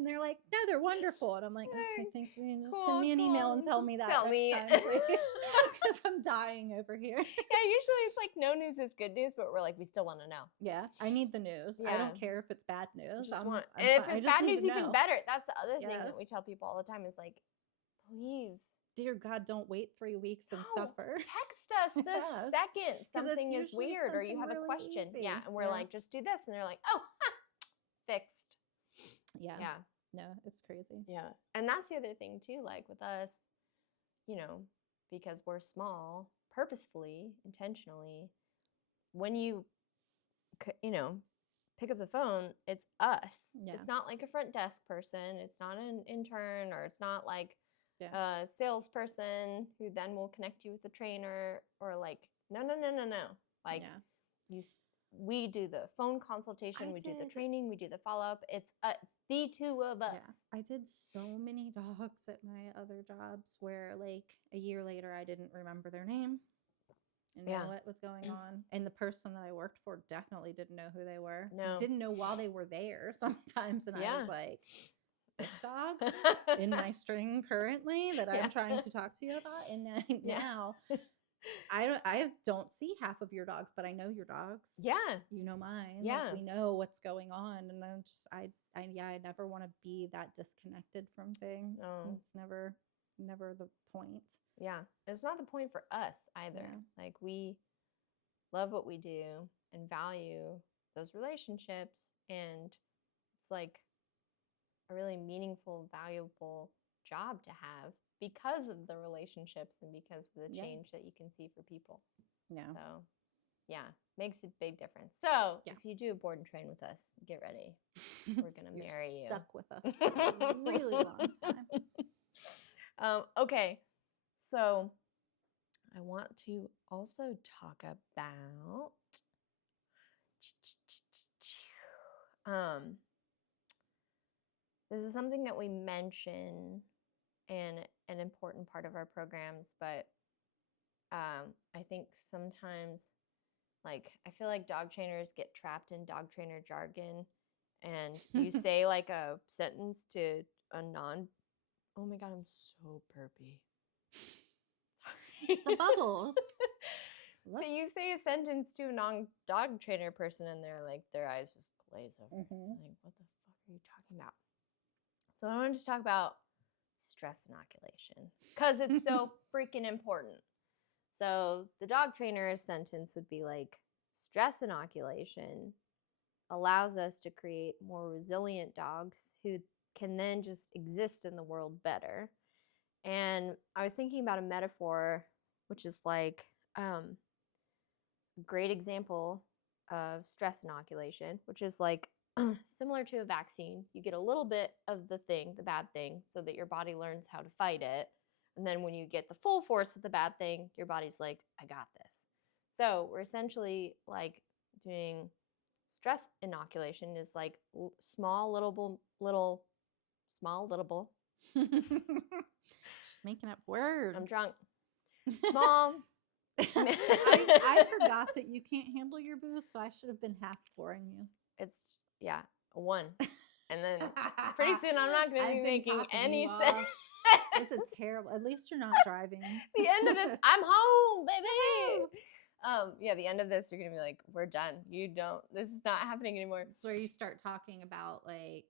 And they're like, no, they're wonderful. And I'm like, okay, thank you. Just Cool, send me an email cool. and tell me that Tell next me. time, please. Because I'm dying over here. Yeah, usually it's like no news is good news, but we're like, we still want to know. Yeah, I need the news. I Yeah. don't care if it's bad news. Just I'm want, I'm and if fine. I it's just bad need news, to even know. better. That's the other thing that we Yes. tell people all the time is like, please Dear God, don't wait 3 weeks and no, suffer. text us the Yes. second 'Cause it's something is usually weird or you something have a really question. easy. Yeah, and we're Yeah. like, just do this, and they're like, oh, ha, fixed. Yeah. Yeah, No, it's crazy. yeah, and that's the other thing too. Like with us, you know, because we're small, purposefully, intentionally, when you pick up the phone, it's us. Yeah. It's not like a front desk person. It's not an intern, or it's not like Yeah. a salesperson who then will connect you with a trainer, or like, no. Like Yeah. we do the phone consultation, we do the training, we do the follow-up. It's the two of us. Yeah. I did so many dogs at my other jobs where like a year later I didn't remember their name and know what was going on. And the person that I worked for definitely didn't know who they were. No. Didn't know while they were there sometimes. And I was like, this dog in my string currently that I'm trying to talk to you about. And then now I don't see half of your dogs, but I know your dogs. Yeah. You know mine. Yeah. Like, we know what's going on. And I'm just, I never want to be that disconnected from things. No. It's never the point. Yeah. It's not the point for us either. Yeah. Like we love what we do and value those relationships. And it's like a really meaningful, valuable job to have because of the relationships and because of the change that you can see for people. Yeah. So, yeah, makes a big difference. So, if you do a board and train with us, get ready. We're going to marry you. Stuck with us for a really long time. Okay. So, I want to also talk about this is something that we mention in an important part of our programs, but I think sometimes, like, I feel like dog trainers get trapped in dog trainer jargon, and you say like a sentence to a oh my God, I'm so burpy. It's the bubbles. But you say a sentence to a non-dog trainer person and they're like, their eyes just glaze over. Like, what the fuck are you talking about? So I wanted to talk about stress inoculation because it's so freaking important. So the dog trainer's sentence would be like, stress inoculation allows us to create more resilient dogs who can then just exist in the world better. And I was thinking about a metaphor, which is like a great example of stress inoculation, which is like similar to a vaccine. You get a little bit of the thing, the bad thing, so that your body learns how to fight it. And then when you get the full force of the bad thing, your body's like, I got this. So we're essentially like doing stress inoculation is like small little Just making up words. I'm drunk. Small. I forgot that you can't handle your booze, so I should have been half pouring you. It's a 1. And then pretty soon I'm not going to be making any sense. It's terrible. At least you're not driving. The end of this, I'm home, baby. The end of this, you're gonna be like, we're done. This is not happening anymore. It's where you start talking about like,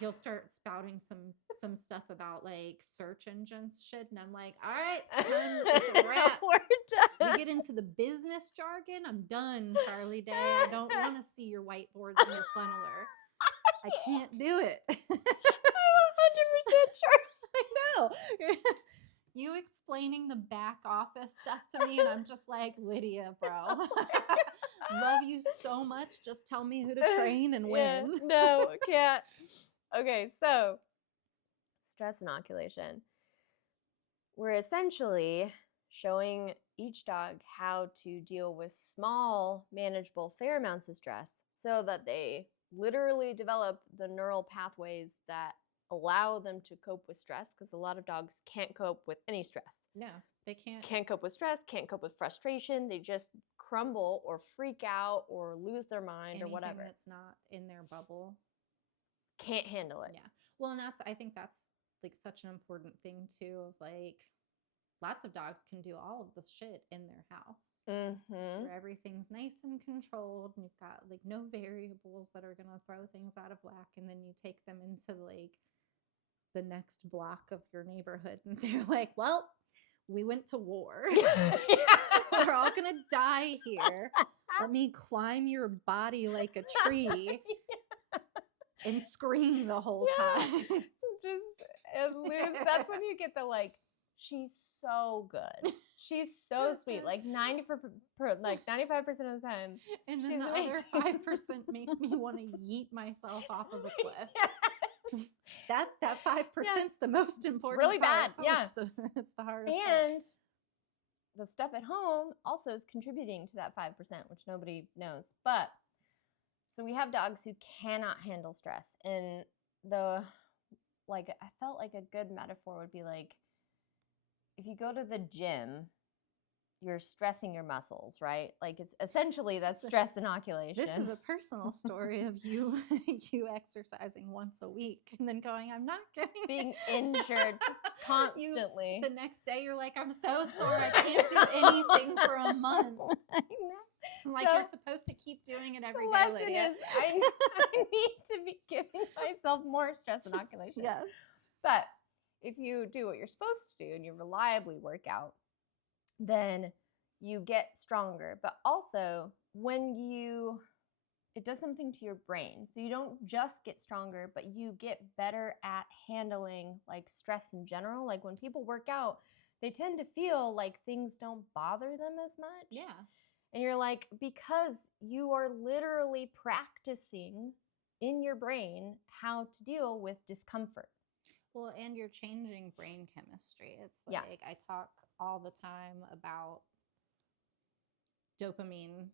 you'll start spouting some stuff about like search engines shit, and I'm like, all right, it's time. It's a wrap. We're done. We get into the business jargon. I'm done, Charlie Day. I don't want to see your whiteboards and your funneler. I can't do it. I'm 100% sure. I know. You explaining the back office stuff to me, and I'm just like, Lydia, bro. Love you so much. Just tell me who to train and when. No, can't. Okay, so stress inoculation. We're essentially showing each dog how to deal with small, manageable, fair amounts of stress so that they literally develop the neural pathways that allow them to cope with stress, because a lot of dogs can't cope with any stress. No, they can't. Can't cope with stress, can't cope with frustration. They just crumble or freak out or lose their mind or whatever. Anything that's not in their bubble. Can't handle it. Yeah. Well, and I think that's like such an important thing too, of like lots of dogs can do all of the shit in their house Mm-hmm. where everything's nice and controlled and you've got like no variables that are going to throw things out of whack. And then you take them into like the next block of your neighborhood and they're like, well, we went to war. We're all going to die here. Let me climb your body like a tree and scream the whole time. Just lose. That's when you get the like, she's so good. She's so sweet. Like 95% of the time. And then she's the amazing. other 5% makes me want to yeet myself off of a cliff. Yes. That 5% is the most important. It's really part. bad. Yeah. It's the hardest part. And the stuff at home also is contributing to that 5%, which nobody knows. But so we have dogs who cannot handle stress. And I felt like a good metaphor would be like, if you go to the gym, you're stressing your muscles, right? Like it's essentially that's stress inoculation. This is a personal story of you exercising once a week and then going, I'm not getting being injured constantly. The next day you're like, I'm so sore, I can't do anything for a month. I know. Like, so, you're supposed to keep doing it every the day, lesson Lydia. is I need to be giving myself more stress inoculation. Yes. But if you do what you're supposed to do and you reliably work out, then you get stronger. But also it does something to your brain. So you don't just get stronger, but you get better at handling like stress in general. Like when people work out, they tend to feel like things don't bother them as much. Yeah. And you're like, because you are literally practicing in your brain how to deal with discomfort. Well, and you're changing brain chemistry. It's like I talk all the time about dopamine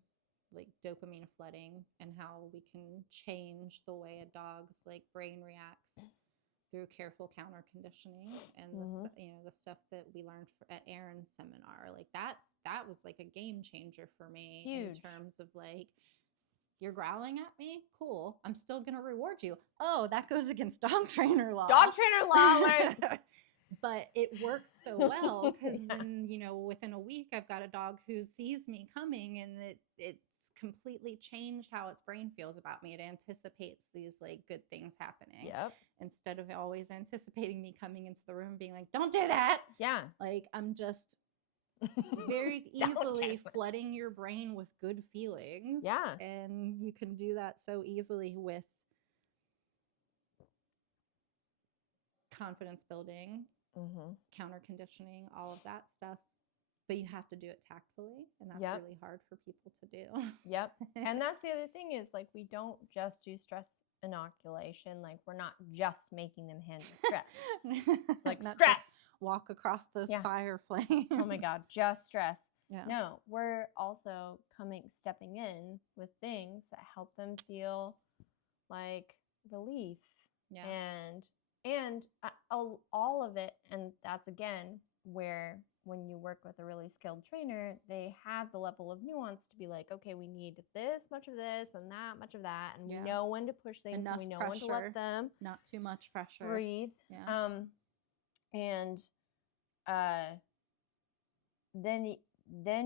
flooding and how we can change the way a dog's like brain reacts through careful counter conditioning and the stuff that we learned at Aaron's seminar. Like that was like a game changer for me. Huge. In terms of like, you're growling at me? Cool. I'm still going to reward you. Oh, that goes against dog trainer law. Dog trainer law. But it works so well because then, within a week, I've got a dog who sees me coming and it's completely changed how its brain feels about me. It anticipates these like good things happening. Yep. Instead of always anticipating me coming into the room being like, don't do that. Yeah. Like I'm just very easily flooding your brain with good feelings. Yeah. And you can do that so easily with confidence building, counter conditioning, all of that stuff. But you have to do it tactfully. And that's really hard for people to do. Yep. And that's the other thing is like, we don't just do stress inoculation. Like we're not just making them handle stress. It's like stress. Walk across those fire flames. Oh my God, just stress. Yeah. No, we're also stepping in with things that help them feel like relief. Yeah. And all of it. And that's again where when you work with a really skilled trainer, they have the level of nuance to be like, okay, we need this much of this and that much of that. And we know when to push things. And we know when to let them. Not too much pressure. Breathe. Yeah. And then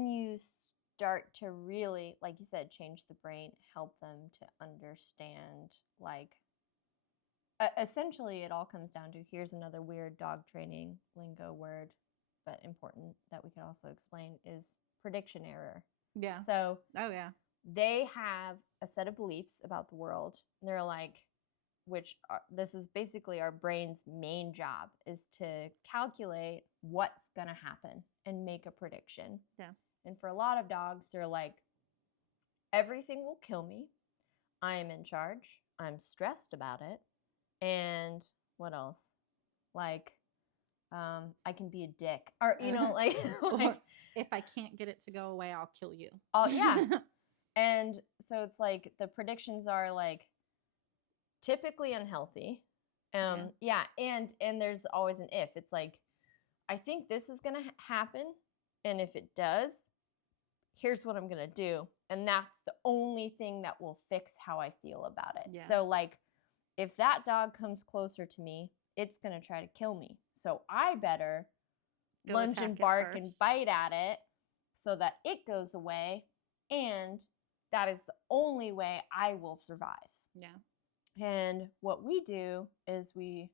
you start to really, like you said, change the brain, help them to understand, like, essentially it all comes down to, here's another weird dog training lingo word, but important that we could also explain, is prediction error. Yeah. So, they have a set of beliefs about the world. And they're like, this is basically our brain's main job, is to calculate what's going to happen and make a prediction. Yeah. And for a lot of dogs, they're like, everything will kill me. I am in charge. I'm stressed about it. And what else? Like, I can be a dick. Or, like if I can't get it to go away, I'll kill you. Oh, yeah. And so it's like the predictions are like typically unhealthy. And there's always an if. It's like, I think this is going to happen. And if it does, here's what I'm going to do. And that's the only thing that will fix how I feel about it. Yeah. So like, if that dog comes closer to me, it's going to try to kill me. So I better Go lunge attack and it bark and first. bite at it so that it goes away. And that is the only way I will survive. Yeah. And what we do is we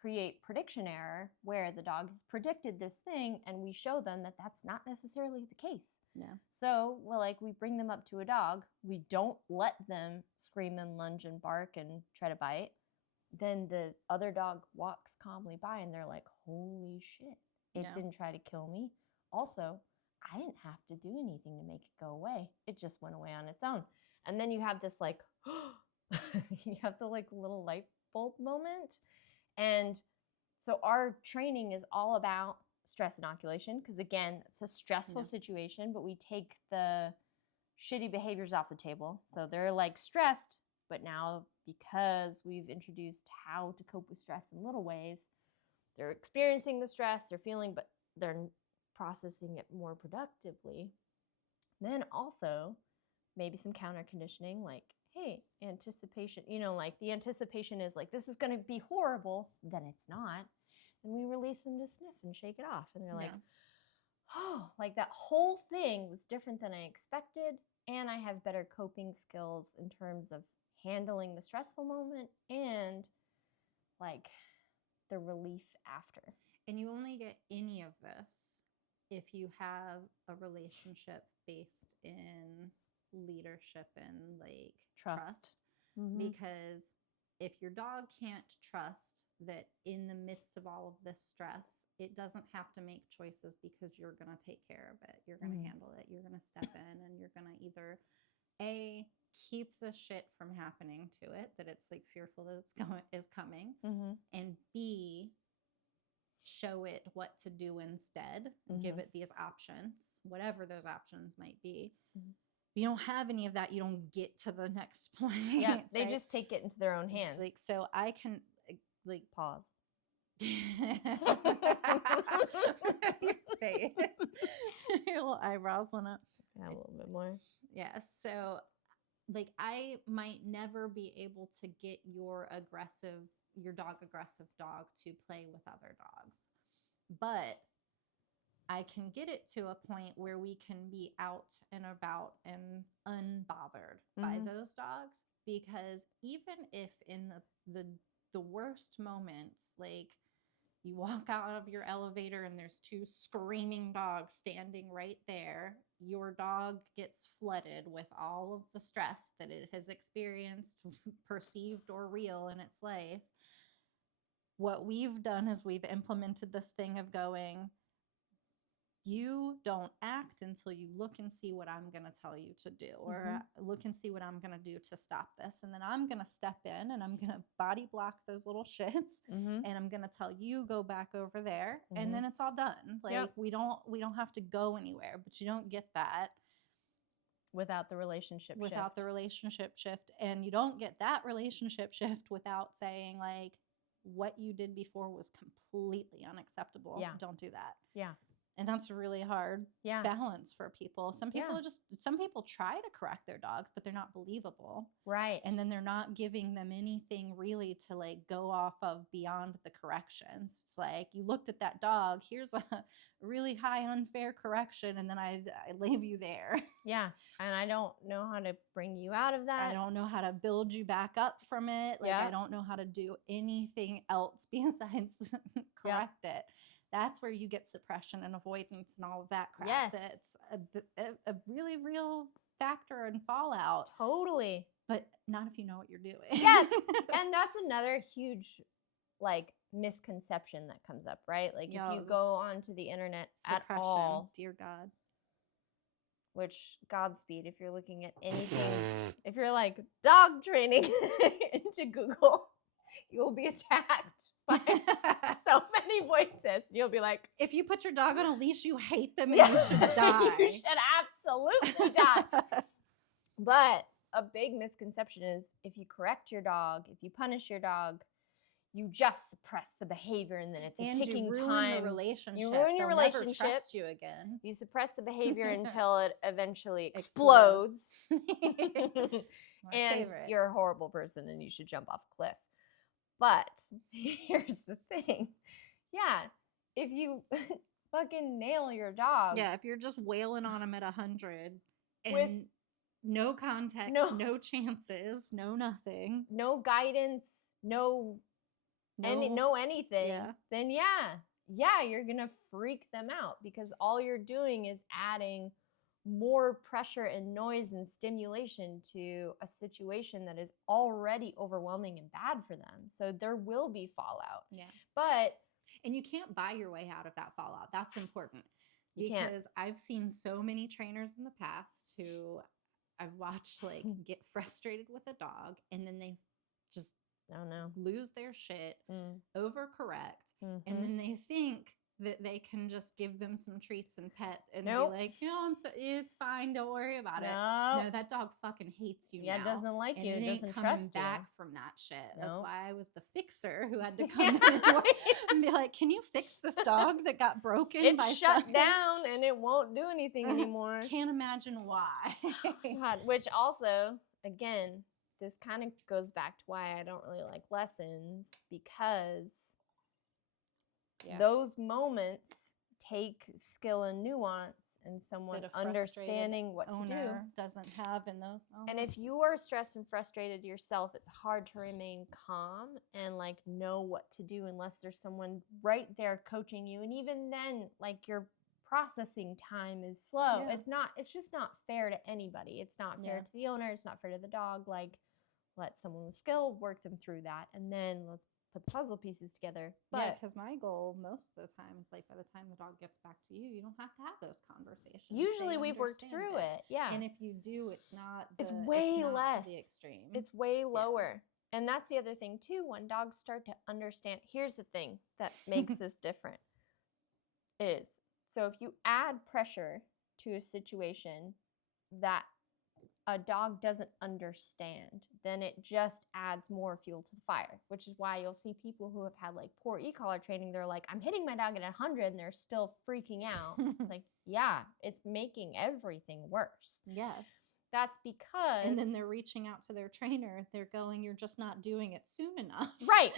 create prediction error where the dog has predicted this thing and we show them that that's not necessarily the case. Yeah. So, well, like we bring them up to a dog, we don't let them scream and lunge and bark and try to bite. Then the other dog walks calmly by and they're like, holy shit, it Yeah. didn't try to kill me. Also, I didn't have to do anything to make it go away. It just went away on its own. And then you have this like, you have the like little light bulb moment. And so our training is all about stress inoculation because, again, it's a stressful situation, but we take the shitty behaviors off the table. So they're like stressed, but now because we've introduced how to cope with stress in little ways, they're experiencing the stress, they're feeling, but they're processing it more productively. Then also maybe some counter conditioning like, hey, anticipation, like the anticipation is like, this is going to be horrible, then it's not. And we release them to sniff and shake it off. And they're like, oh, like that whole thing was different than I expected. And I have better coping skills in terms of handling the stressful moment and like the relief after. And you only get any of this if you have a relationship based in leadership and like trust. Mm-hmm. Because if your dog can't trust that in the midst of all of this stress, it doesn't have to make choices because you're going to take care of it. You're going to handle it. You're going to step in and you're going to either A, keep the shit from happening to it, that it's like fearful that is coming, and B, show it what to do instead, give it these options, whatever those options might be. If you don't have any of that, you don't get to the next point. Yeah, they right? just take it into their own hands. It's like, so I can like pause. Your face. Your little eyebrows went up. Yeah, a little bit more. Yeah, so like I might never be able to get your dog aggressive dog to play with other dogs, but I can get it to a point where we can be out and about and unbothered by those dogs, because even if in the worst moments, like you walk out of your elevator and there's two screaming dogs standing right there, your dog gets flooded with all of the stress that it has experienced, perceived or real in its life. What we've done is we've implemented this thing of going, you don't act until you look and see what I'm going to tell you to do, or look and see what I'm going to do to stop this. And then I'm going to step in and I'm going to body block those little shits and I'm going to tell you go back over there and then it's all done. Like we don't have to go anywhere, but you don't get that without the relationship shift. And you don't get that relationship shift without saying like, what you did before was completely unacceptable. Yeah. Don't do that. Yeah. And that's a really hard balance for people. Some people try to correct their dogs, but they're not believable. Right. And then they're not giving them anything really to like go off of beyond the corrections. It's like, you looked at that dog, here's a really high unfair correction, and then I leave you there. Yeah. And I don't know how to bring you out of that. I don't know how to build you back up from it. Like I don't know how to do anything else besides correct it. That's where you get suppression and avoidance and all of that crap. Yes. That's a really real factor and fallout. Totally. But not if you know what you're doing. Yes. And that's another huge, like, misconception that comes up, right? Like, if you go onto the internet at all. Dear God. Which, Godspeed, if you're looking at anything. If you're like, dog training into Google, you will be attacked by so many voices. You'll be like, if you put your dog on a leash, you hate them and you should die. You should absolutely die. But a big misconception is if you correct your dog, if you punish your dog, you just suppress the behavior and then it's a ticking time. The relationship. You ruin your relationship. Never trust you again. You suppress the behavior until it eventually explodes. My and favorite. you're a horrible person and you should jump off a cliff. But here's the thing. Yeah, if you fucking nail your dog Yeah, if you're just wailing on him at 100 with and no context, no no chances, no nothing, no guidance, no anything, yeah. then you're gonna freak them out because all you're doing is adding more pressure and noise and stimulation to a situation that is already overwhelming and bad for them. So there will be fallout. Yeah. But And you can't buy your way out of that fallout. That's important. You can't. Because I've seen so many trainers in the past who I've watched like get frustrated with a dog and then they just oh no. lose their shit, overcorrect, and Mhm. then they think that they can just give them some treats and pet and Nope. be like, it's fine, don't worry about it. No, No, that dog fucking hates you yeah, now. doesn't like and you, it ain't doesn't coming trust back you. from that shit. That's Nope. why I was the fixer who had to come in and be like, can you fix this dog that got broken It's by shut something? down and it won't do anything anymore. Can't imagine why. God, which also, again, this kind of goes back to why I don't really like lessons, because those moments take skill and nuance and someone that a understanding what to do. Doesn't have in those moments. And if you are stressed and frustrated yourself, it's hard to remain calm and like know what to do unless there's someone right there coaching you. And even then, like your processing time is slow. Yeah. It's just not fair to anybody. It's not fair to the owner, it's not fair to the dog. Like, let someone with skill work them through that, and then let's put the puzzle pieces together. But because my goal most of the time is like by the time the dog gets back to you, you don't have to have those conversations. Usually we've worked through it. Yeah. And if you do, it's not it's way not less to the extreme. It's way lower. And that's the other thing too, when dogs start to understand. Here's the thing that makes this different is, so if you add pressure to a situation that a dog doesn't understand, then it just adds more fuel to the fire, which is why you'll see people who have had like poor e-collar training. They're like, I'm hitting my dog at 100 and they're still freaking out. It's like, yeah, it's making everything worse. Yes. That's because... And then they're reaching out to their trainer. They're going, you're just not doing it soon enough. Right.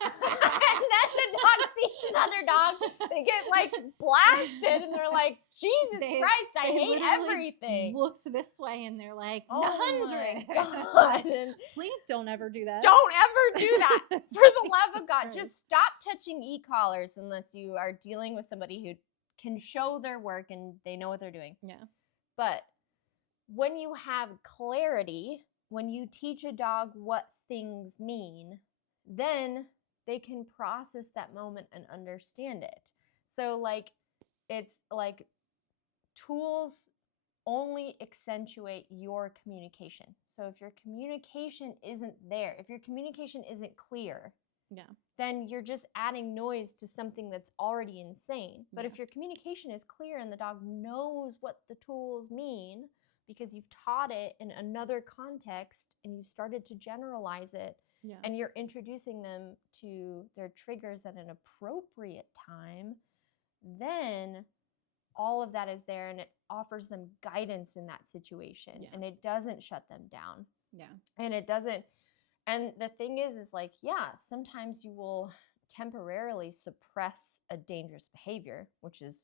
And then the dog sees another dog. They get like blasted and they're like, Jesus Christ, I hate everything. Looked this way and they're like, oh 100. God. And please don't ever do that. Don't ever do that. For the love of God. Christ. Just stop touching e-collars unless you are dealing with somebody who can show their work and they know what they're doing. Yeah. But when you have clarity, when you teach a dog what things mean, then they can process that moment and understand it. So like, it's like tools only accentuate your communication. So if your communication isn't there, if your communication isn't clear, then you're just adding noise to something that's already insane. But if your communication is clear and the dog knows what the tools mean, because you've taught it in another context and you've started to generalize it, and you're introducing them to their triggers at an appropriate time, then all of that is there and it offers them guidance in that situation, and it doesn't shut them down. And it doesn't. And the thing is like, sometimes you will temporarily suppress a dangerous behavior, which is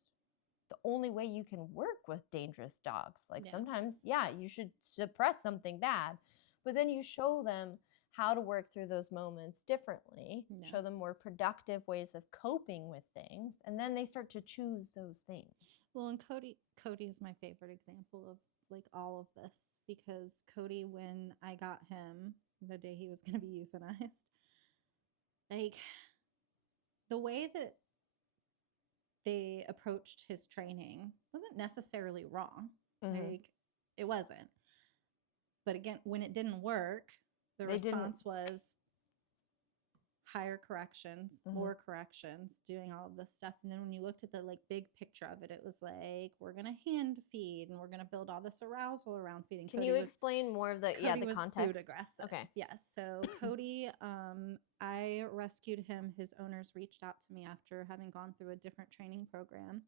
the only way you can work with dangerous dogs. Like sometimes, you should suppress something bad, but then you show them how to work through those moments differently, show them more productive ways of coping with things, and then they start to choose those things. Well, and Cody is my favorite example of like all of this, because Cody, when I got him the day he was going to be euthanized, like the way that they approached his training wasn't necessarily wrong. Like it wasn't. But again, when it didn't work, the response was higher corrections, more corrections, doing all of this stuff. And then when you looked at the like big picture of it, it was like, we're going to hand feed and we're going to build all this arousal around feeding. Can you explain more of the, the was context? Food aggressive. Okay. Yes. So Cody, I rescued him. His owners reached out to me after having gone through a different training program.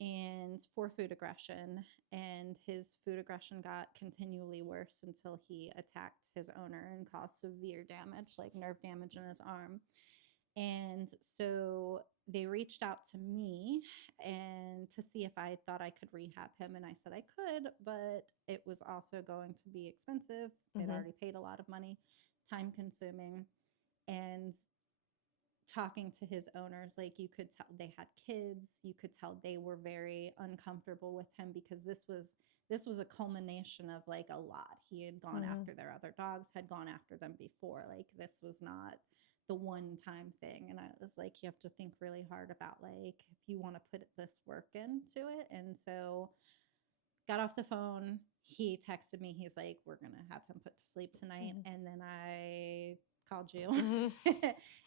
and for food aggression. And his food aggression got continually worse until he attacked his owner and caused severe damage, like nerve damage in his arm. And so they reached out to me and to see if I thought I could rehab him. And I said I could, but it was also going to be expensive. They'd already paid a lot of money, time consuming. And talking to his owners, like you could tell they had kids. You could tell they were very uncomfortable with him because this was a culmination of like a lot. He had gone after their other dogs, had gone after them before. Like this was not the one time thing. And I was like, you have to think really hard about like if you want to put this work into it. And so got off the phone. He texted me. He's like, we're going to have him put to sleep tonight. And then I called you.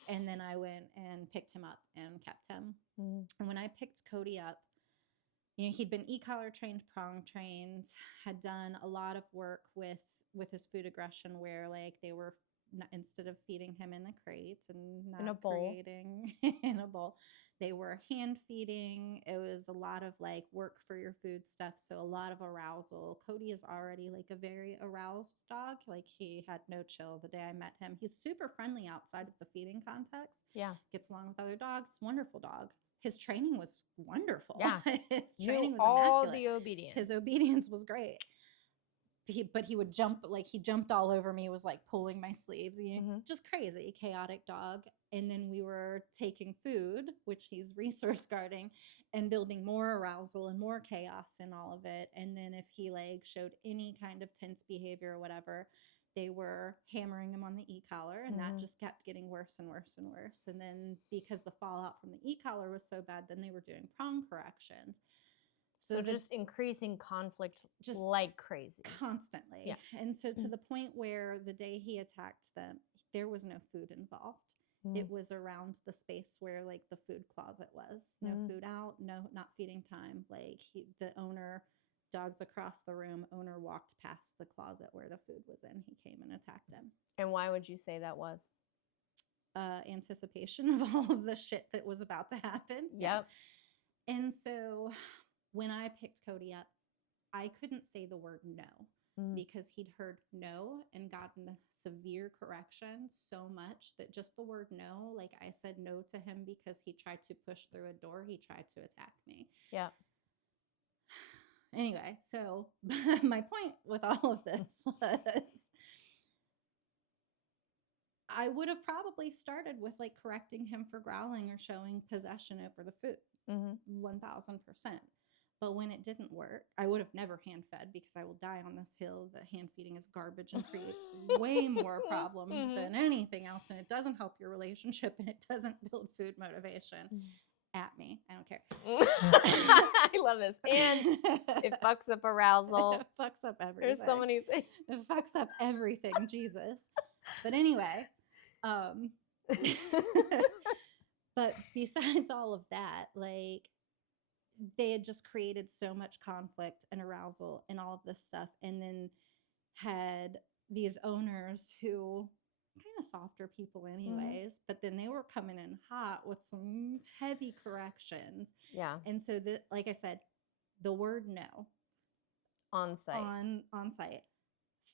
And then I went and picked him up and kept him. And when I picked Cody up, you know, he'd been e-collar trained, prong trained, had done a lot of work with his food aggression where like they were instead of feeding him in the crate and not in a bowl. creating in a bowl, they were hand feeding. It was a lot of like work for your food stuff. So a lot of arousal. Cody is already like a very aroused dog. Like he had no chill the day I met him. He's super friendly outside of the feeding context. Yeah. Gets along with other dogs. Wonderful dog. His training was wonderful. Yeah. His training was all immaculate. the obedience. His obedience was great. But he would jump, like he jumped all over me, was like pulling my sleeves, you know, just crazy, chaotic dog. And then we were taking food, which he's resource guarding, and building more arousal and more chaos in all of it. And then if he like showed any kind of tense behavior or whatever, they were hammering him on the e-collar, and that just kept getting worse and worse and worse. And then because the fallout from the e-collar was so bad, then they were doing prong corrections. So just increasing conflict just like crazy. Constantly. Yeah. And so to the point where the day he attacked them, there was no food involved. It was around the space where like the food closet was. No food out, no, not feeding time. Like the owner, dogs across the room, owner walked past the closet where the food was in. He came and attacked him. And why would you say that was? Anticipation of all of the shit that was about to happen. Yep. And so when I picked Cody up, I couldn't say the word no because he'd heard no and gotten severe correction so much that just the word no, like I said no to him because he tried to push through a door. He tried to attack me. Yeah. Anyway, so my point with all of this was I would have probably started with like correcting him for growling or showing possession over the food. 1000%. But when it didn't work, I would have never hand fed because I will die on this hill that hand feeding is garbage and creates way more problems than anything else. And it doesn't help your relationship and it doesn't build food motivation. At me. I don't care. I love this. And it fucks up arousal. It fucks up everything. There's so many things. It fucks up everything, Jesus. But anyway, but besides all of that, like they had just created so much conflict and arousal and all of this stuff, and then had these owners who kind of softer people anyways, but then they were coming in hot with some heavy corrections. Yeah. And so like I said, the word no on site on site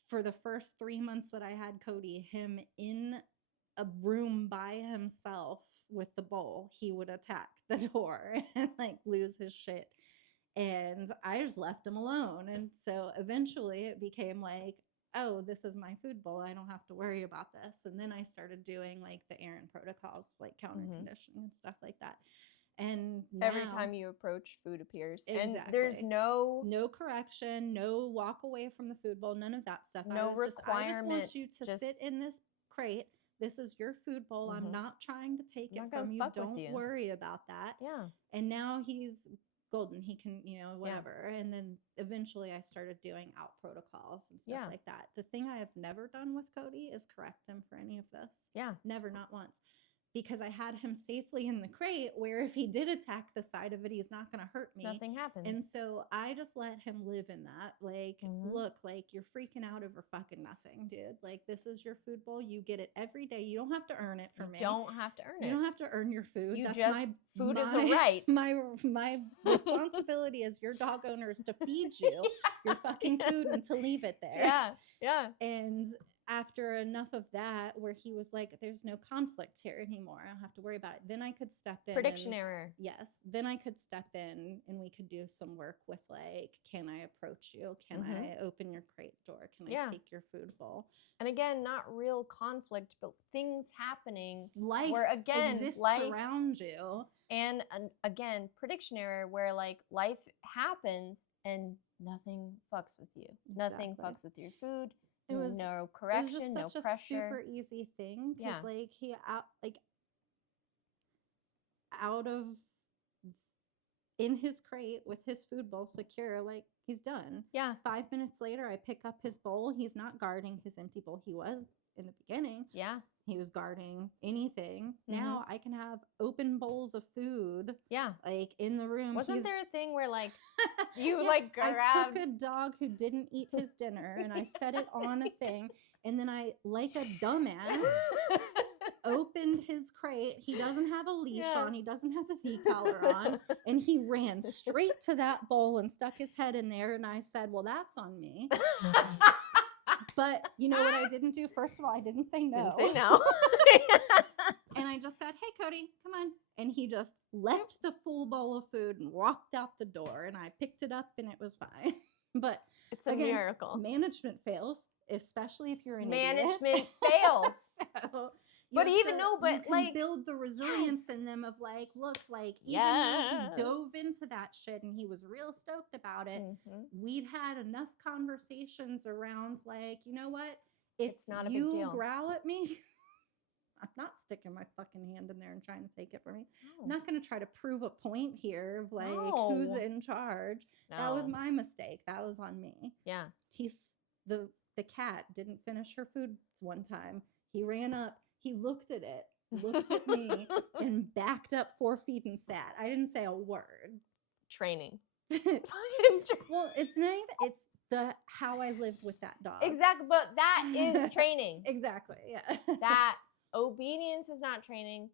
for the first 3 months that I had Cody, him in a room by himself with the bowl, he would attack the door and like lose his shit. And I just left him alone. And so eventually it became like, oh, this is my food bowl. I don't have to worry about this. And then I started doing like the Aaron protocols, like counter conditioning and stuff like that. And now, every time you approach, food appears. Exactly. And there's no correction, no walk away from the food bowl, none of that stuff. No requirement. I just want you to sit in this crate. This is your food bowl. I'm not trying to take it from you. Don't worry about that. Yeah. And now he's golden. He can, whatever. Yeah. And then eventually I started doing out protocols and stuff like that. The thing I have never done with Cody is correct him for any of this. Yeah. Never, not once. because I had him safely in the crate where if he did attack the side of it, he's not going to hurt me. Nothing happens. And so I just let him live in that. Like, Mhm. look, like you're freaking out over fucking nothing, dude. Like, this is your food bowl. You get it every day. You don't have to earn it from me. You don't have to earn it. You don't have to earn your food. You That's just, my food is a my- right. My responsibility as your dog owner is to feed you your fucking food and to leave it there. Yeah, yeah. And after enough of that, where he was like, there's no conflict here anymore, I don't have to worry about it, then I could step in. Prediction and, error. Yes. Then I could step in and we could do some work with like, can I approach you? Can Mhm. I open your crate door? Can Yeah. I take your food bowl? And again, not real conflict, but things happening. Life where, again, exists life around you. And again, prediction error, where like life happens and nothing fucks with you. Nothing Exactly. fucks with your food. It was no It correction, was just no such a pressure. super easy thing because Yeah. out of in his crate with his food bowl secure, like he's done. Yeah. 5 minutes later, I pick up his bowl. He's not guarding his empty bowl. He was in the beginning. Yeah. He was guarding anything. Mhm. Now I can have open bowls of food, Yeah. like in the room. Wasn't there a thing where like you Yeah, like I grabbed? took a dog who didn't eat his dinner and I set it on a thing, and then I, like a dumbass, opened his crate. He doesn't have a leash Yeah. on. He doesn't have his e-collar on. And he ran straight to that bowl and stuck his head in there. And I said, well, that's on me. But you know what I didn't do? First of all, I didn't say no. Didn't say no. And I just said, hey, Cody, come on. And he just left the full bowl of food and walked out the door. And I picked it up and it was fine. But It's a again, miracle. management fails, especially if you're an Management idiot. fails. So But you even though, you but can like, build the resilience yes. in them of like, look, like even though he dove Yes. into that shit and he was real stoked about it, Mhm. we'd had enough conversations around like, you know what? If It's not a big you deal. growl at me, I'm not sticking my fucking hand in there and trying to take it from you. I'm No. not going to try to prove a point here of like who's No. in charge. That was No. my mistake. That was on me. Yeah. He's the cat didn't finish her food one time. He ran up, he looked at it, looked at me, and backed up 4 feet and sat. I didn't say a word. Training. Well, it's not even, it's the how I lived with that dog. Exactly, but that is training. Exactly. Yeah. That obedience is not training.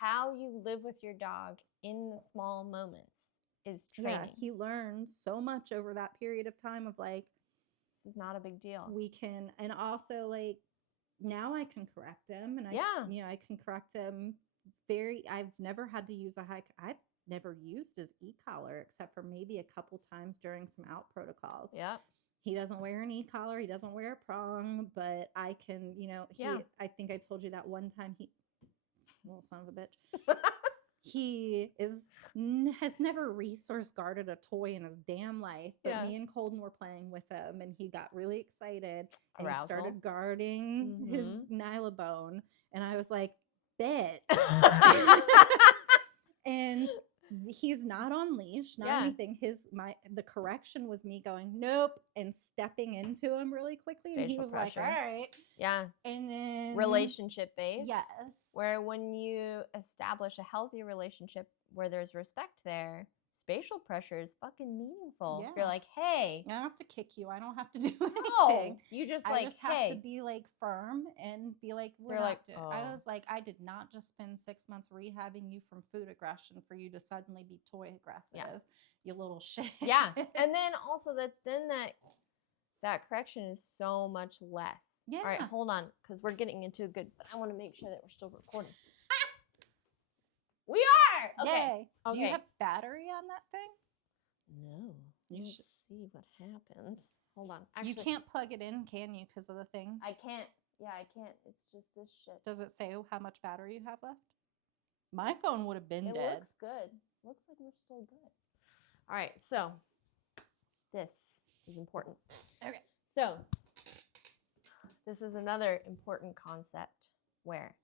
How you live with your dog in the small moments is training. Yeah, he learned so much over that period of time of like, This is not a big deal. we can, and also like now I can correct him, and I can correct him. I've never had to use I've never used his e-collar except for maybe a couple times during some out protocols. Yeah. He doesn't wear an e-collar, he doesn't wear a prong, but I can, I think I told you that one time little son of a bitch. He has never resource guarded a toy in his damn life. But me and Colton were playing with him, and he got really excited and Arousal. he started guarding his nylabone, and I was like, "Bet." And he's not on leash, not anything. The correction was me going nope and stepping into him really quickly, and he Spatial was pressure. like, "All right." Yeah. And then Relationship based. Yes. Where when you establish a healthy relationship where there's respect there, spatial pressure is fucking meaningful. Yeah. You're like, hey. I don't have to kick you. I don't have to do No, anything. you just I like, just have hey. to be like firm and be like, They're like, I was like, I did not just spend 6 months rehabbing you from food aggression for you to suddenly be toy aggressive, you little shit. Yeah. And then also that correction is so much less. Yeah. All right, hold on, because we're getting into a good, but I want to make sure that we're still recording. We are! Okay. Yay. Do you Okay. have battery on that thing? No. You Let's should- see what happens. Hold on. Actually, You can't plug it in, can you, because of the thing? I can't. Yeah, I can't. It's just this shit. Does it say how much battery you have left? My phone would have been It dead. looks good. Looks like we're still good. All right, so this is important. Okay. So this is another important concept where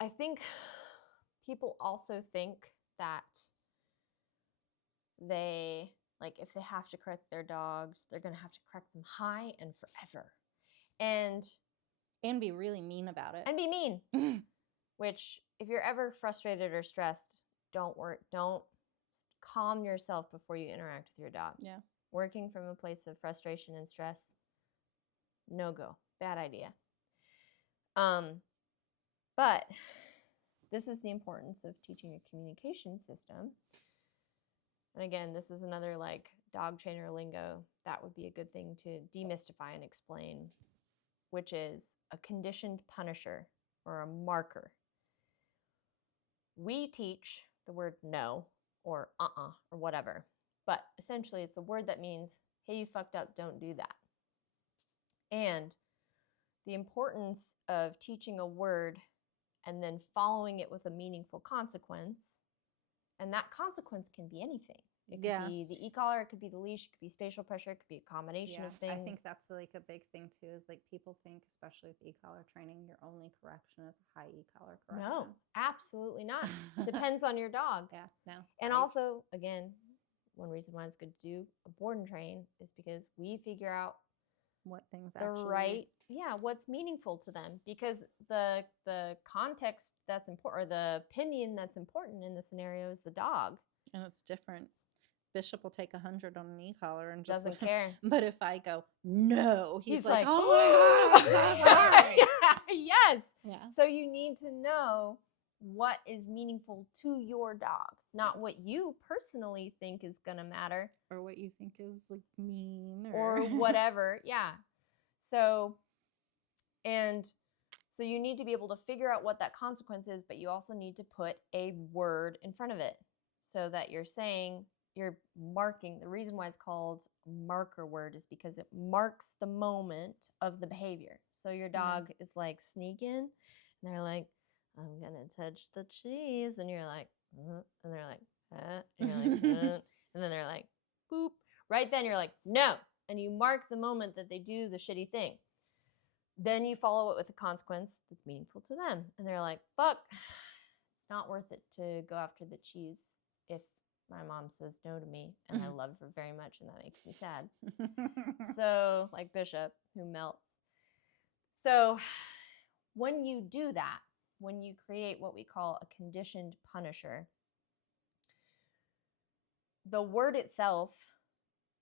I think people also think that they, like, if they have to correct their dogs, they're going to have to correct them high and forever. And be really mean about it. be mean. which if you're ever frustrated or stressed, don't calm yourself before you interact with your dog. Yeah. Working from a place of frustration and stress, no go. Bad idea. But this is the importance of teaching a communication system. And again, this is another like dog trainer lingo that would be a good thing to demystify and explain, which is a conditioned punisher or a marker. We teach the word no or or whatever, but essentially it's a word that means, hey, you fucked up, don't do that. And the importance of teaching a word and then following it with a meaningful consequence, and that consequence can be anything. It could be the e-collar, it could be the leash, it could be spatial pressure, it could be a combination of things. I think that's like a big thing too, is like people think, especially with e-collar training, your only correction is a high e-collar correction. No, absolutely not. Depends on your dog. Yeah, no. And also, again, one reason why it's good to do a board and train is because we figure out what things the actually what's meaningful to them, because the context that's important, or the opinion that's important in the scenario is the dog, and it's different. Bishop will take 100 on an e-collar and just doesn't care. But if I go no, he's like, oh my god, I'm so sorry. Yes. Yeah. So you need to know what is meaningful to your dog, not what you personally think is gonna matter, or what you think is like mean, or whatever. Yeah. So you need to be able to figure out what that consequence is, but you also need to put a word in front of it so that you're marking. The reason why it's called marker word is because it marks the moment of the behavior. So your dog is like sneaking, and they're like, I'm gonna touch the cheese, and you're like, and they're like, and you're like, and then they're like, boop. Right then you're like, no, and you mark the moment that they do the shitty thing. Then you follow it with a consequence that's meaningful to them, and they're like, fuck, it's not worth it to go after the cheese if my mom says no to me, and I love her very much, and that makes me sad. So, like Bishop, who melts. So, when you do that, when you create what we call a conditioned punisher, the word itself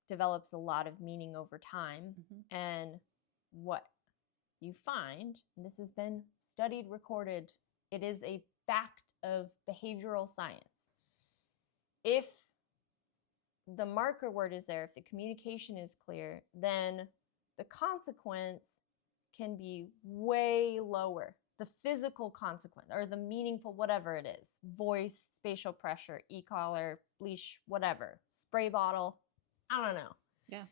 develops a lot of meaning over time. And what you find, and this has been studied, recorded, it is a fact of behavioral science. If the marker word is there, if the communication is clear, then the consequence can be way lower. The physical consequence, or the meaningful, whatever it is, voice, spatial pressure, e-collar, leash, whatever, spray bottle, I don't know. Yeah.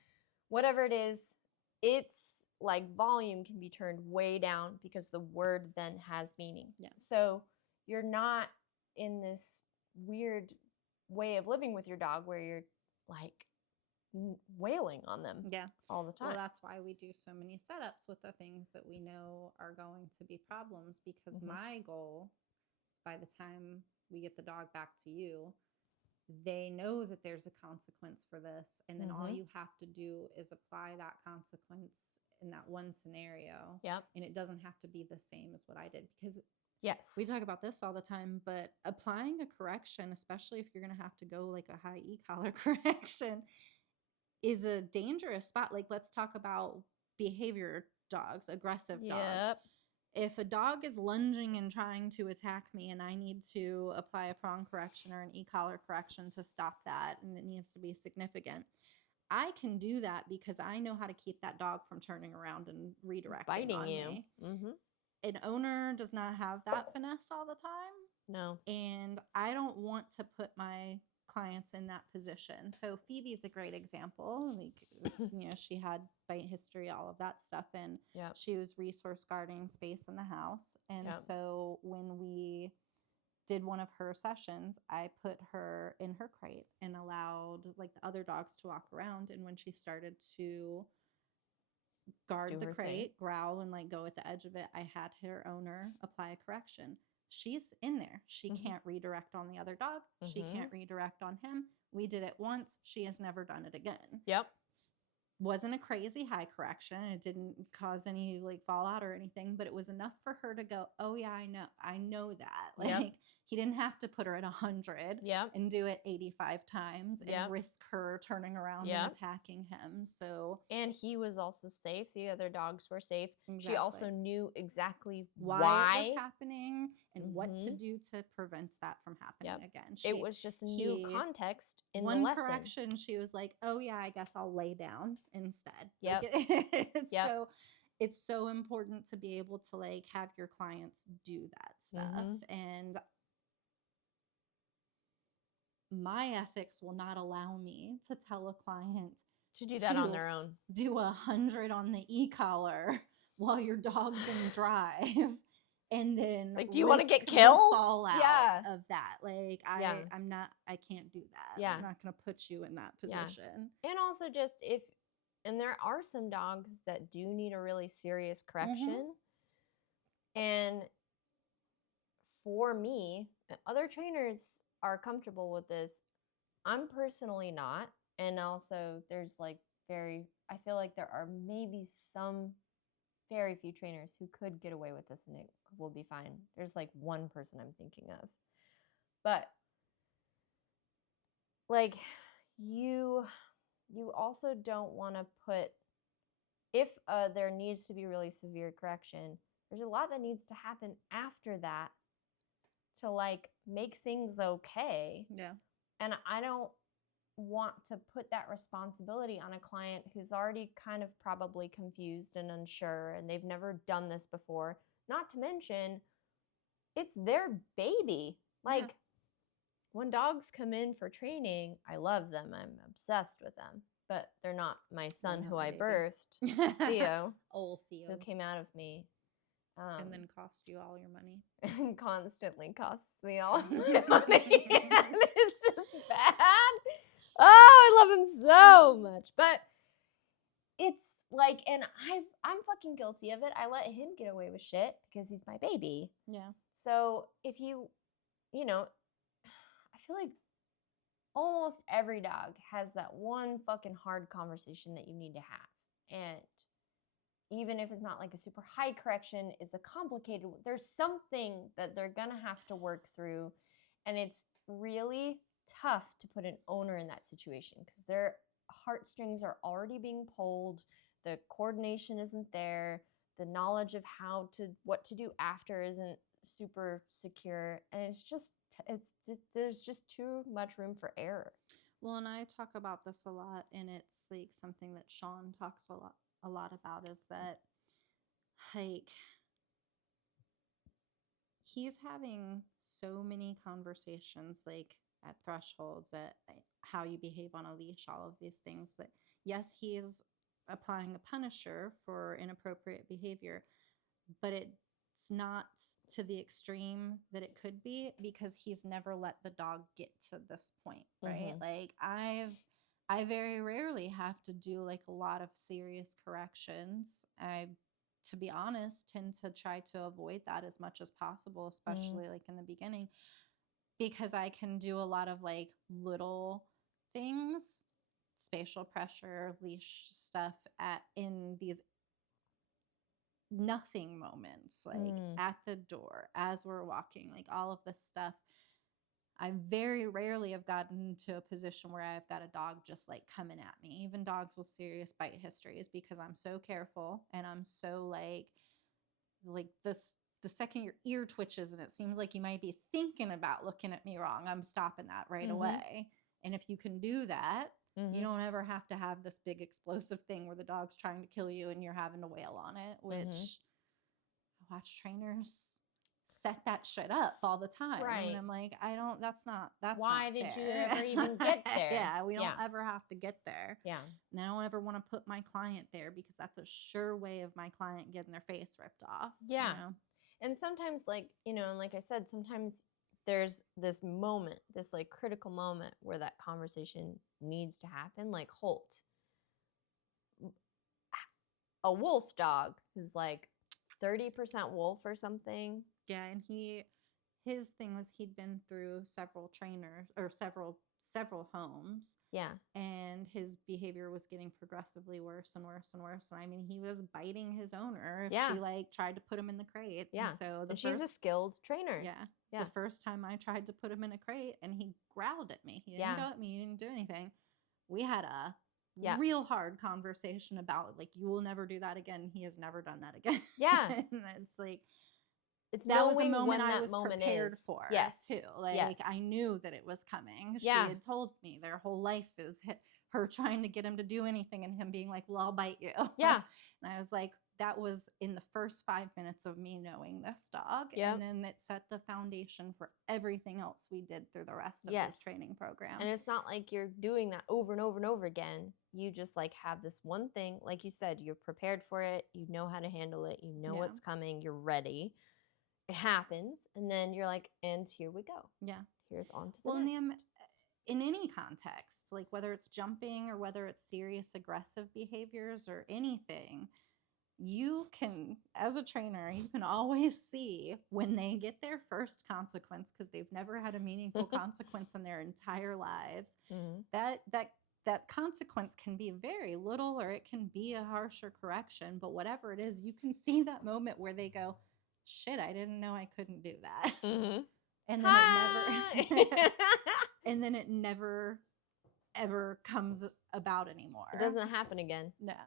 Whatever it is, it's like volume can be turned way down because the word then has meaning. Yeah. So you're not in this weird way of living with your dog where you're like wailing on them all the time. Well, that's why we do so many setups with the things that we know are going to be problems, because my goal is by the time we get the dog back to you, they know that there's a consequence for this, and then all you have to do is apply that consequence in that one scenario. And it doesn't have to be the same as what I did, because we talk about this all the time, but applying a correction, especially if you're going to have to go like a high e-collar correction, is a dangerous spot. Like, let's talk about behavior dogs, aggressive dogs. If a dog is lunging and trying to attack me and I need to apply a prong correction or an e-collar correction to stop that, and it needs to be significant, I can do that because I know how to keep that dog from turning around and redirecting biting on you. me. An owner does not have that finesse all the time. No. And I don't want to put my clients in that position. So Phoebe's a great example. Like, you know, she had bite history, all of that stuff, and she was resource guarding space in the house. And so when we did one of her sessions, I put her in her crate and allowed like the other dogs to walk around. And when she started to guard the crate, growl, and like go at the edge of it, I had her owner apply a correction. She's in there. She can't redirect on the other dog. She can't redirect on him. We did it once. She has never done it again. wasn't a crazy high correction. It didn't cause any like fallout or anything, but it was enough for her to go, oh yeah, I know that. Yep. Like he didn't have to put her at 100 Yep. and do it 85 times and Yep. risk her turning around Yep. and attacking him. So and he was also safe. The other dogs were safe. exactly. She also knew exactly why it was happening and what to Mhm. do to prevent that from happening Yep. again. It was just a new context in the one lesson. correction, she was like, "Oh yeah, I guess I'll lay down instead." Yep. Like it's Yep. it's so important to be able to like have your clients do that stuff. Mhm. And my ethics will not allow me to tell a client To do that on their own. do 100 on the e-collar while your dog's in drive and then Like, do you want to risk get the killed? fallout Yeah. of that. Like Yeah. I can't do that. Yeah. I'm not gonna put you in that position. And also just and there are some dogs that do need a really serious correction. And for me, other trainers are comfortable with this. I'm personally not. And also there's like I feel like there are maybe some very few trainers who could get away with this and it will be fine. There's like one person I'm thinking of. But like you also don't want to put, if there needs to be really severe correction, there's a lot that needs to happen after that to like make things okay. Yeah. And I don't want to put that responsibility on a client who's already kind of probably confused and unsure and they've never done this before. Not to mention, it's their baby. Like when dogs come in for training, I love them. I'm obsessed with them. But they're not my son who I birthed, Theo. Old Theo. Who came out of me. And then cost you all your money. And constantly costs me all my money. And it's just bad. Oh, I love him so much. But it's like, and I'm fucking guilty of it. I let him get away with shit because he's my baby. Yeah. So if you know, I feel like almost every dog has that one fucking hard conversation that you need to have. And even if it's not like a super high correction, it's a complicated, there's something that they're gonna have to work through. And it's really tough to put an owner in that situation because their heartstrings are already being pulled, the coordination isn't there, the knowledge of what to do after isn't super secure, and there's just too much room for error. Well, and I talk about this a lot, and it's like something that Sean talks a lot about is that like he's having so many conversations like at thresholds, at how you behave on a leash, all of these things, that yes, he is applying a punisher for inappropriate behavior, but it's not to the extreme that it could be because he's never let the dog get to this point, right? Like I very rarely have to do like a lot of serious corrections. I, to be honest, tend to try to avoid that as much as possible, especially like in the beginning, because I can do a lot of like little things, spatial pressure, leash stuff in these nothing moments, like at the door, as we're walking, like all of this stuff. I very rarely have gotten to a position where I've got a dog just like coming at me, even dogs with serious bite histories, because I'm so careful and I'm so like this. The second your ear twitches and it seems like you might be thinking about looking at me wrong, I'm stopping that right away. And if you can do that, you don't ever have to have this big explosive thing where the dog's trying to kill you and you're having to wail on it, which I watch trainers set that shit up all the time. Right. And I'm like, that's why not did fair. you ever even get there? Yeah, we don't ever have to get there. Yeah. And I don't ever want to put my client there because that's a sure way of my client getting their face ripped off. Yeah. You know? And sometimes, like, and like I said, sometimes there's this moment, this like critical moment where that conversation needs to happen. Like Holt, a wolf dog who's like 30% wolf or something. Yeah, and his thing was he'd been through several trainers or several homes, Yeah. and his behavior was getting progressively worse and worse and worse. And I mean, he was biting his owner if Yeah. she like tried to put him in the crate. Yeah. And so And she's a skilled trainer. yeah, Yeah. the first time I tried to put him in a crate and he growled at me. He didn't Yeah. go at me. He didn't do anything. We had a Yeah. real hard conversation about like, you will never do that again. He has never done that again. Yeah. And it's like, It's that was a knowing moment when I that was moment prepared is. for Yes. too. Like Yes. I knew that it was coming. Yeah. She had told me their whole life is her trying to get him to do anything and him being like, well, I'll bite you. Yeah. And I was like, that was in the first 5 minutes of me knowing this dog. Yep. And then it set the foundation for everything else we did through the rest of Yes. this training program. And it's not like you're doing that over and over and over again. You just like have this one thing, like you said, you're prepared for it. You know how to handle it. You know Yeah. what's coming. You're ready. It happens. And then you're like, and here we go. Yeah. Here's on to the Well, next. in any context, like whether it's jumping or whether it's serious aggressive behaviors or anything, you can, as a trainer, you can always see when they get their first consequence because they've never had a meaningful consequence in their entire lives. Mm-hmm. That consequence can be very little or it can be a harsher correction, but whatever it is, you can see that moment where they go, shit, I didn't know I couldn't do that. Mm-hmm. And then and then it never ever comes about anymore. It doesn't happen again. No.